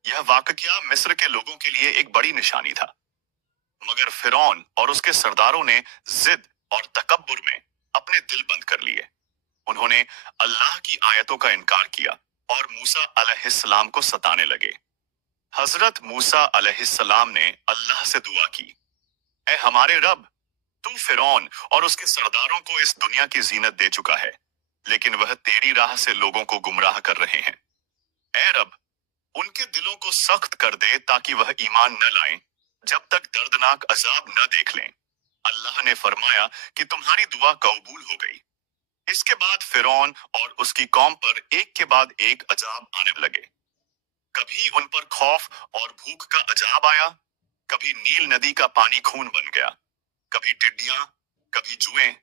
यह वाकया मिस्र के लोगों के लिए एक बड़ी निशानी था। मगर फिरौन और उसके सरदारों ने जिद और तकब्बुर में अपने दिल बंद कर लिए। उन्होंने अल्लाह की आयतों का इनकार किया और मूसा अलैहिस्सलाम को सताने लगे। हजरत मूसा अलैहिस्सलाम ने अल्लाह से दुआ की, ऐ हमारे रब, तू फिरौन और उसके सरदारों को इस दुनिया की जीनत दे चुका है, लेकिन वह तेरी राह से लोगों को गुमराह कर रहे हैं। ऐ रब, उनके दिलों को सख्त कर दे ताकि वह ईमान न लाएं जब तक दर्दनाक अजाब न देख लें। अल्लाह ने फरमाया कि तुम्हारी दुआ कबूल हो गई। इसके बाद फिरौन और उसकी कौम पर एक के बाद एक अजाब आने लगे। कभी उन पर खौफ और भूख का अजाब आया, कभी नील नदी का पानी खून बन गया, कभी टिड्डियां, कभी जुएं,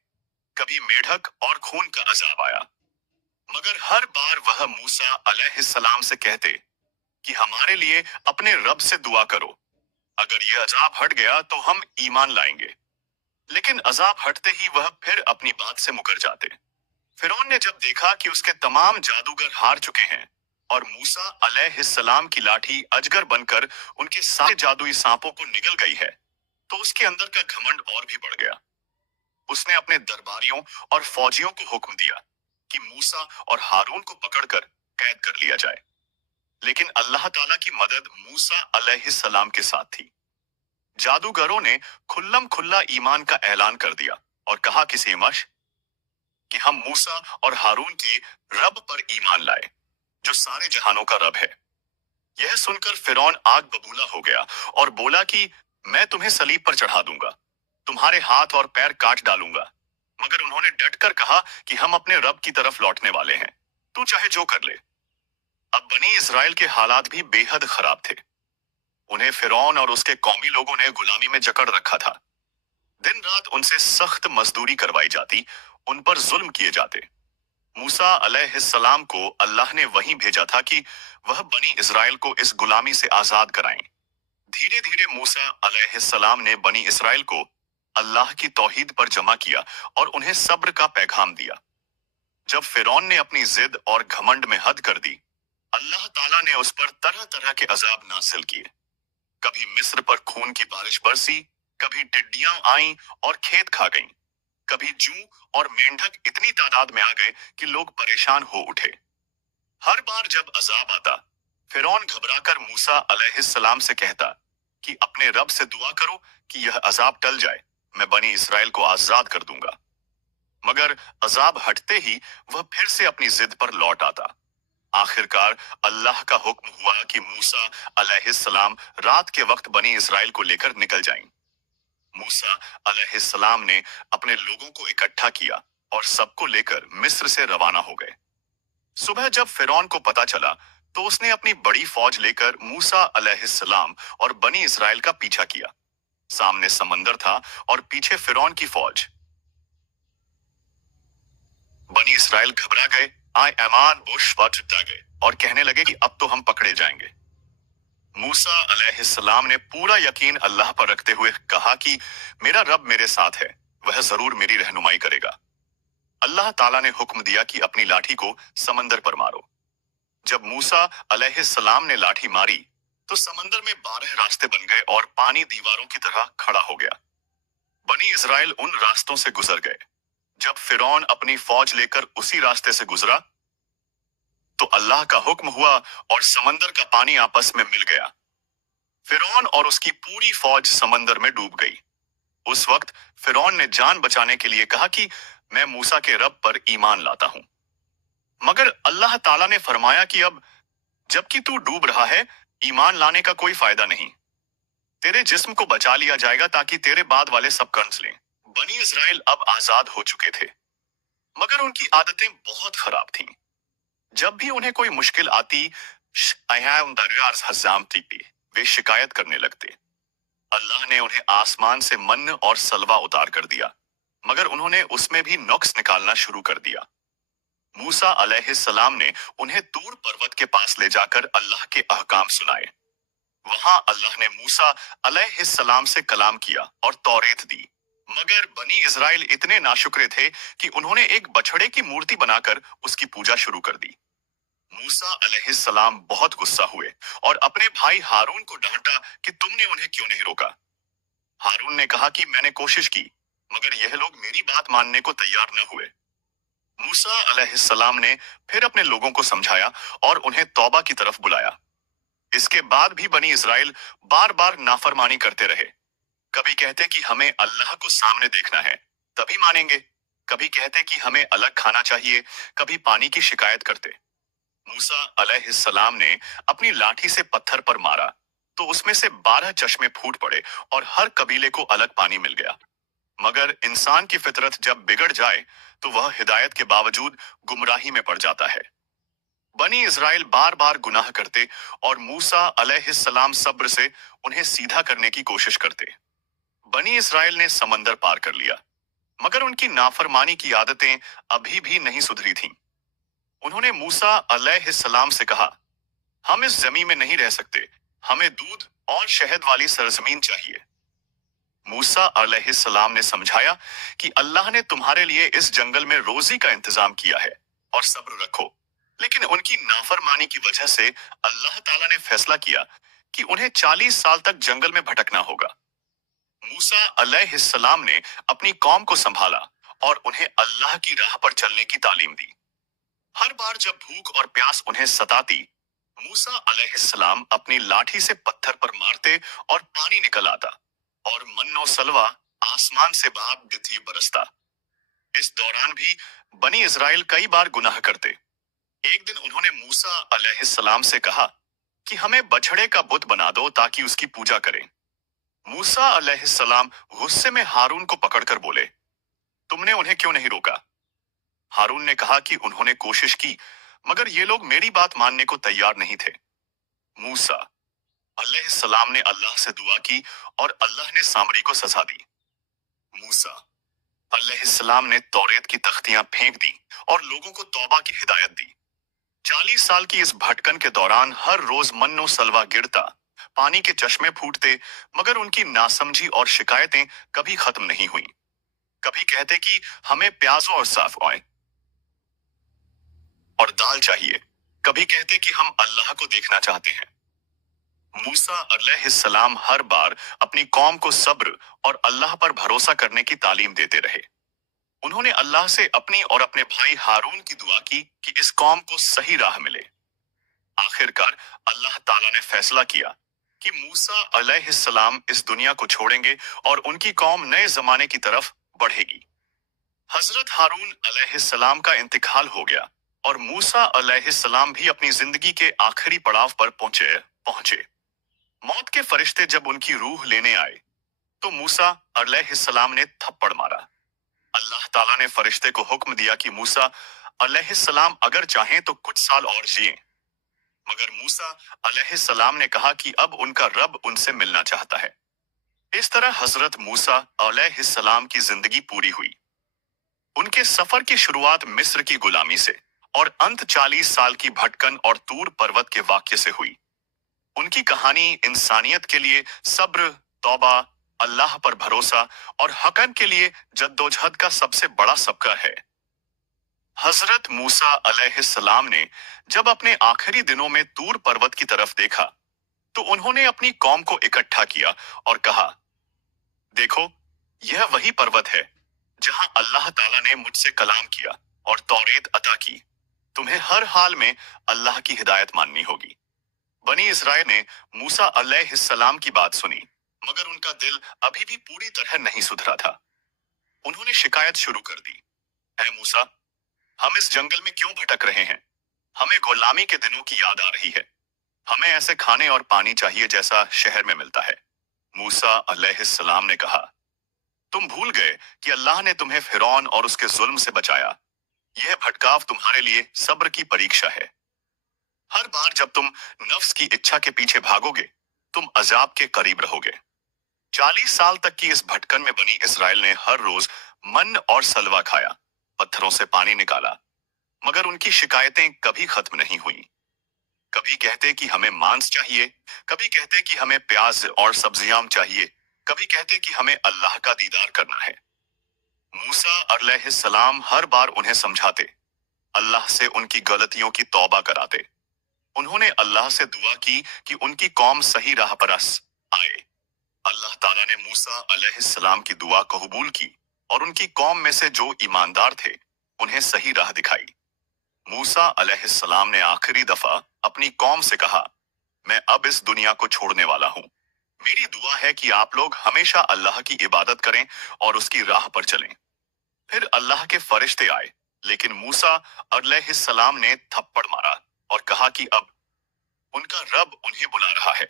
कभी मेढक और खून का अजाब आया। मगर हर बार वह मूसा अलैहिस्सलाम से कहते कि हमारे लिए अपने रब से दुआ करो, अगर यह अजाब हट गया तो हम ईमान लाएंगे। लेकिन अजाब हटते ही वह फिर अपनी बात से मुकर जाते। फिरौन ने जब देखा कि उसके तमाम जादूगर हार चुके हैं और मूसा अलैहिस्सलाम की लाठी अजगर बनकर उनके सारे जादुई सांपों को निगल गई है, तो उसके अंदर का घमंड और भी बढ़ गया। उसने अपने दरबारियों और फौजियों को हुक्म दिया कि मूसा और हारून को पकड़कर कैद कर लिया जाए। लेकिन अल्लाह ताला की मदद मूसा अलैहिस्सलाम के साथ थी। जादूगरों ने खुल्लम खुल्ला ईमान का ऐलान कर दिया और कहा किसी मश कि हम मूसा और हारून के रब पर ईमान लाए, जो सारे जहानों का रब है। यह सुनकर फिरौन आग बबूला हो गया और बोला कि मैं तुम्हें सलीब पर चढ़ा दूंगा, तुम्हारे हाथ और पैर काट डालूंगा। मगर उन्होंने डटकर कहा कि हम अपने रब की तरफ लौटने वाले हैं, तू चाहे जो कर ले। अब बनी इस्राएल के हालात भी बेहद खराब थे। उन्हें फिरौन और उसके कौमी लोगों ने गुलामी में जकड़ रखा था। दिन रात उनसे सख्त मजदूरी करवाई जाती, उन पर जुल्म किए जाते। मूसा अलैहिस्सलाम को अल्लाह ने वहीं भेजा था कि वह बनी इस्राएल को इस गुलामी से आजाद कराएं। धीरे धीरे मूसा अलैहिस्सलाम ने बनी इस्राएल को अल्लाह की तौहीद पर जमा किया और उन्हें सब्र का पैगाम दिया। जब फिरौन ने अपनी जिद और घमंड में हद कर दी, अल्लाह ताला ने उस पर तरह तरह के अजाब नासिल किए। कभी मिस्र पर खून की बारिश बरसी, कभी टिड्डियां आईं और खेत खा गईं, कभी जू और मेंढक इतनी तादाद में आ गए कि लोग परेशान हो उठे। हर बार जब अजाब आता, फिरौन घबराकर मूसा अलैहिस्सलाम से कहता कि अपने रब से दुआ करो कि यह अजाब टल जाए, मैं बनी इस्राएल को आजाद कर दूंगा। मगर अजाब हटते ही वह फिर से अपनी जिद पर लौट आता। आखिरकार अल्लाह का हुक्म हुआ कि मूसा अलैहिस्सलाम रात के वक्त बनी इस्राएल को लेकर निकल जाएं। मूसा अलैहिस्सलाम ने अपने लोगों को इकट्ठा किया और सबको लेकर मिस्र से रवाना हो गए। सुबह जब फिरौन को पता चला तो उसने अपनी बड़ी फौज लेकर मूसा अलैहिस्सलाम और बनी इस्राएल का पीछा किया। सामने समंदर था और पीछे फिरौन की फौज। बनी इस्राएल घबरा गए, आय ऐमान बुश डर गए और कहने लगे कि अब तो हम पकड़े जाएंगे। मूसा अलैहिस्सलाम ने पूरा यकीन अल्लाह पर रखते हुए कहा कि मेरा रब मेरे साथ है, वह जरूर मेरी रहनुमाई करेगा। अल्लाह ताला ने हुक्म दिया कि अपनी लाठी को समंदर पर मारो। जब मूसा अलैहिस्सलाम ने लाठी मारी तो समंदर में 12 रास्ते बन गए और पानी दीवारों की तरह खड़ा हो गया। बनी इज़राइल उन रास्तों से गुजर गए। जब फिरौन अपनी फौज लेकर उसी रास्ते से गुजरा तो अल्लाह का हुक्म हुआ और समंदर का पानी आपस में मिल गया। फिरौन और उसकी पूरी फौज समंदर में डूब गई। उस वक्त फिरौन ने जान बचाने के लिए कहा कि मैं मूसा के रब पर ईमान लाता हूं। मगर अल्लाह ताला ने फरमाया कि अब जबकि तू डूब रहा है, ईमान लाने का कोई फायदा नहीं। तेरे जिस्म को बचा लिया जाएगा ताकि तेरे बाद वाले सब कर्ज लें। बनी इज़राइल अब आजाद हो चुके थे, मगर उनकी आदतें बहुत खराब थीं। जब भी उन्हें कोई मुश्किल आती, वे शिकायत करने लगते। अल्लाह ने उन्हें आसमान से मन्न और सलवा उतार कर दिया, मगर उन्होंने उसमें भी नुक्स निकालना शुरू कर दिया। मूसा अलैहिस्सलाम ने उन्हें तूर पर्वत के पास ले जाकर अल्लाह के अहकाम सुनाए। वहां अल्लाह ने मूसा अलैहिस्सलाम से कलाम किया और तौरेत दी। मगर बनी इज़राइल इतने नाशुक्रे थे कि उन्होंने एक बछड़े की मूर्ति बनाकर उसकी पूजा शुरू कर दी। मूसा अलैहिस्सलाम बहुत गुस्सा हुए और अपने भाई हारून को डांटा कि तुमने उन्हें क्यों नहीं रोका। हारून ने कहा कि मैंने कोशिश की, मगर यह लोग मेरी बात मानने को तैयार न हुए। मूसा अलैहिस्सलाम ने फिर अपने लोगों को समझाया और उन्हें तौबा की तरफ बुलाया। इसके बाद भी बनी इज़राइल बार बार नाफरमानी करते रहे। कभी कहते कि हमें अल्लाह को सामने देखना है, तभी मानेंगे। कभी कहते कि हमें अलग खाना चाहिए, कभी पानी की शिकायत करते। मूसा अलैहिस्सलाम ने अपनी लाठी से पत्थर पर मारा तो उसमें से 12 चश्मे फूट पड़े और हर कबीले को अलग पानी मिल गया। मगर इंसान की फितरत जब बिगड़ जाए तो वह हिदायत के बावजूद गुमराही में पड़ जाता है। बनी इज़राइल बार बार गुनाह करते और मूसा अलैहिस्सलाम सब्र से उन्हें सीधा करने की कोशिश करते। बनी इज़राइल ने समंदर पार कर लिया, मगर उनकी नाफरमानी की आदतें अभी भी नहीं सुधरी थीं। उन्होंने मूसा अलैहिस्सलाम से कहा, हम इस जमीन में नहीं रह सकते, हमें दूध और शहद वाली सरजमीन चाहिए। मूसा अलैहिस्सलाम ने समझाया कि अल्लाह ने तुम्हारे लिए इस जंगल में रोजी का इंतजाम किया है और सब्र रखो। लेकिन उनकी नाफरमानी की वजह से अल्लाह ताला ने फैसला किया कि उन्हें 40 साल तक जंगल में भटकना होगा। मूसा अलैहिस्सलाम ने अपनी कौम को संभाला और उन्हें अल्लाह की राह पर चलने की तालीम दी। हर बार जब भूख और प्यास उन्हें सताती, मूसा अलैहिस्सलाम अपनी लाठी से पत्थर पर मारते और पानी निकल आता और मन्नो सलवा आसमान से भाप तिथि बरसता। इस दौरान भी बनी इज़राइल कई बार गुनाह करते। एक दिन उन्होंने मूसा अलैहिस्सलाम से कहा कि हमें बछड़े का बुत बना दो ताकि उसकी पूजा करें। मूसा अलैहिस्सलाम गुस्से में हारून को पकड़कर बोले, तुमने उन्हें क्यों नहीं रोका? हारून ने कहा कि उन्होंने कोशिश की, मगर ये लोग मेरी बात मानने को तैयार नहीं थे। मूसा अलैहिस्सलाम ने अल्लाह से दुआ की और अल्लाह ने सामरी को सजा दी। मूसा अलैहिस्सलाम ने तौरेत की तख्तियां फेंक दी और लोगों को तौबा की हिदायत दी। 40 साल की इस भटकन के दौरान हर रोज मन्नो सलवा गिरता, पानी के चश्मे फूटते, मगर उनकी नासमझी और शिकायतें कभी खत्म नहीं हुई। कभी कहते कि हमें प्याजों और साफ़ और दाल चाहिए, कभी कहते कि हम अल्लाह को देखना चाहते हैं। मूसा अलैहिस्सलाम हर बार अपनी कौम को सब्र और अल्लाह पर भरोसा करने की तालीम देते रहे। उन्होंने अल्लाह से अपनी और अपने भाई हारून की दुआ की कि इस कौम को सही राह मिले। आखिरकार अल्लाह ताला ने फैसला किया कि मूसा अलैहिस्सलाम इस दुनिया को छोड़ेंगे और उनकी कौम नए जमाने की तरफ बढ़ेगी। हजरत हारून अलैहिस्सलाम का इंतकाल हो गया और मूसा अलैहिस्सलाम भी अपनी जिंदगी के आखिरी पड़ाव पर पहुंचे। मौत के फरिश्ते जब उनकी रूह लेने आए तो मूसा अलैहिस्सलाम ने थप्पड़ मारा। अल्लाह ताला ने फरिश्ते को हुक्म दिया कि मूसा अलैहिस्सलाम अगर चाहें तो कुछ साल और जिएं। मगर मूसा अलैहिस्सलाम ने कहा कि अब उनका रब उनसे मिलना चाहता है। इस तरह हजरत मूसा अलैहिस्सलाम की जिंदगी पूरी हुई। उनके सफर की शुरुआत मिस्र की गुलामी से और अंत 40 साल की भटकन और तूर पर्वत के वाक्य से हुई। उनकी कहानी इंसानियत के लिए सब्र, तौबा, अल्लाह पर भरोसा और हक़ के लिए जद्दोजहद का सबसे बड़ा सबका है। हजरत मूसा अलैहिस्सलाम ने जब अपने आखिरी दिनों में तूर पर्वत की तरफ देखा तो उन्होंने अपनी कौम को इकट्ठा किया और कहा, देखो, यह वही पर्वत है जहां अल्लाह ताला ने मुझसे कलाम किया और तौरेत अता की। तुम्हें हर हाल में अल्लाह की हिदायत माननी होगी। बनी इसराइल ने मूसा अलैहिस्सलाम की बात सुनी, मगर उनका दिल अभी भी पूरी तरह नहीं सुधरा था। उन्होंने शिकायत शुरू कर दी, ऐ मूसा, हम इस जंगल में क्यों भटक रहे हैं? हमें गुलामी के दिनों की याद आ रही है। हमें ऐसे खाने और पानी चाहिए जैसा शहर में मिलता है। मूसा अलैहिस्सलाम ने कहा, तुम भूल गए कि अल्लाह ने तुम्हें फिरौन और उसके जुल्म से बचाया। यह भटकाव तुम्हारे लिए सब्र की परीक्षा है। हर बार जब तुम नफ्स की इच्छा के पीछे भागोगे, तुम अजाब के करीब रहोगे। 40 साल तक की इस भटकन में बनी इसराइल ने हर रोज मन और सलवा खाया, पत्थरों से पानी निकाला, मगर उनकी शिकायतें कभी खत्म नहीं हुई। कभी कहते कि हमें मांस चाहिए, कभी कहते कि हमें प्याज और सब्जियां चाहिए, कभी कहते कि हमें अल्लाह का दीदार करना है। मूसा अलैहिस्सलाम हर बार उन्हें समझाते, अल्लाह से उनकी गलतियों की तौबा कराते। उन्होंने अल्लाह से दुआ की कि उनकी कौम सही राह पर आए। अल्लाह ताला ने मूसा अलैहिस्सलाम की दुआ कबूल की और उनकी कौम में से जो ईमानदार थे, उन्हें सही राह दिखाई। मूसा अलैहिस्सलाम ने आखिरी दफा अपनी कौम से कहा, मैं अब इस दुनिया को छोड़ने वाला हूँ। मेरी दुआ है कि आप लोग हमेशा अल्लाह की इबादत करें और उसकी राह पर चलें। फिर अल्लाह के फरिश्ते आए, लेकिन मूसा अलैहिस्सलाम ने थप्पड़ मारा और कहा कि अब उनका रब उन्हें बुला रहा है।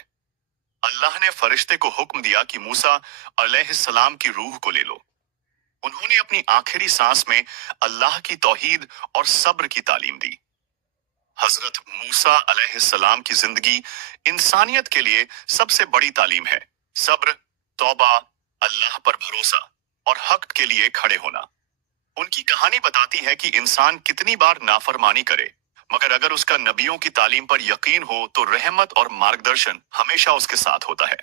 अल्लाह ने फरिश्ते को हुक्म दिया कि मूसा अलैहिस्सलाम की रूह को ले लो। उन्होंने अपनी आखिरी सांस में अल्लाह की तौहीद और सब्र की तालीम दी। हजरत मूसा अलैहिस्सलाम की जिंदगी इंसानियत के लिए सबसे बड़ी तालीम है। सब्र, तौबा, अल्लाह पर भरोसा और हक के लिए खड़े होना। उनकी कहानी बताती है कि इंसान कितनी बार नाफरमानी करे, मगर अगर उसका नबियों की तालीम पर यकीन हो तो रहमत और मार्गदर्शन हमेशा उसके साथ होता है।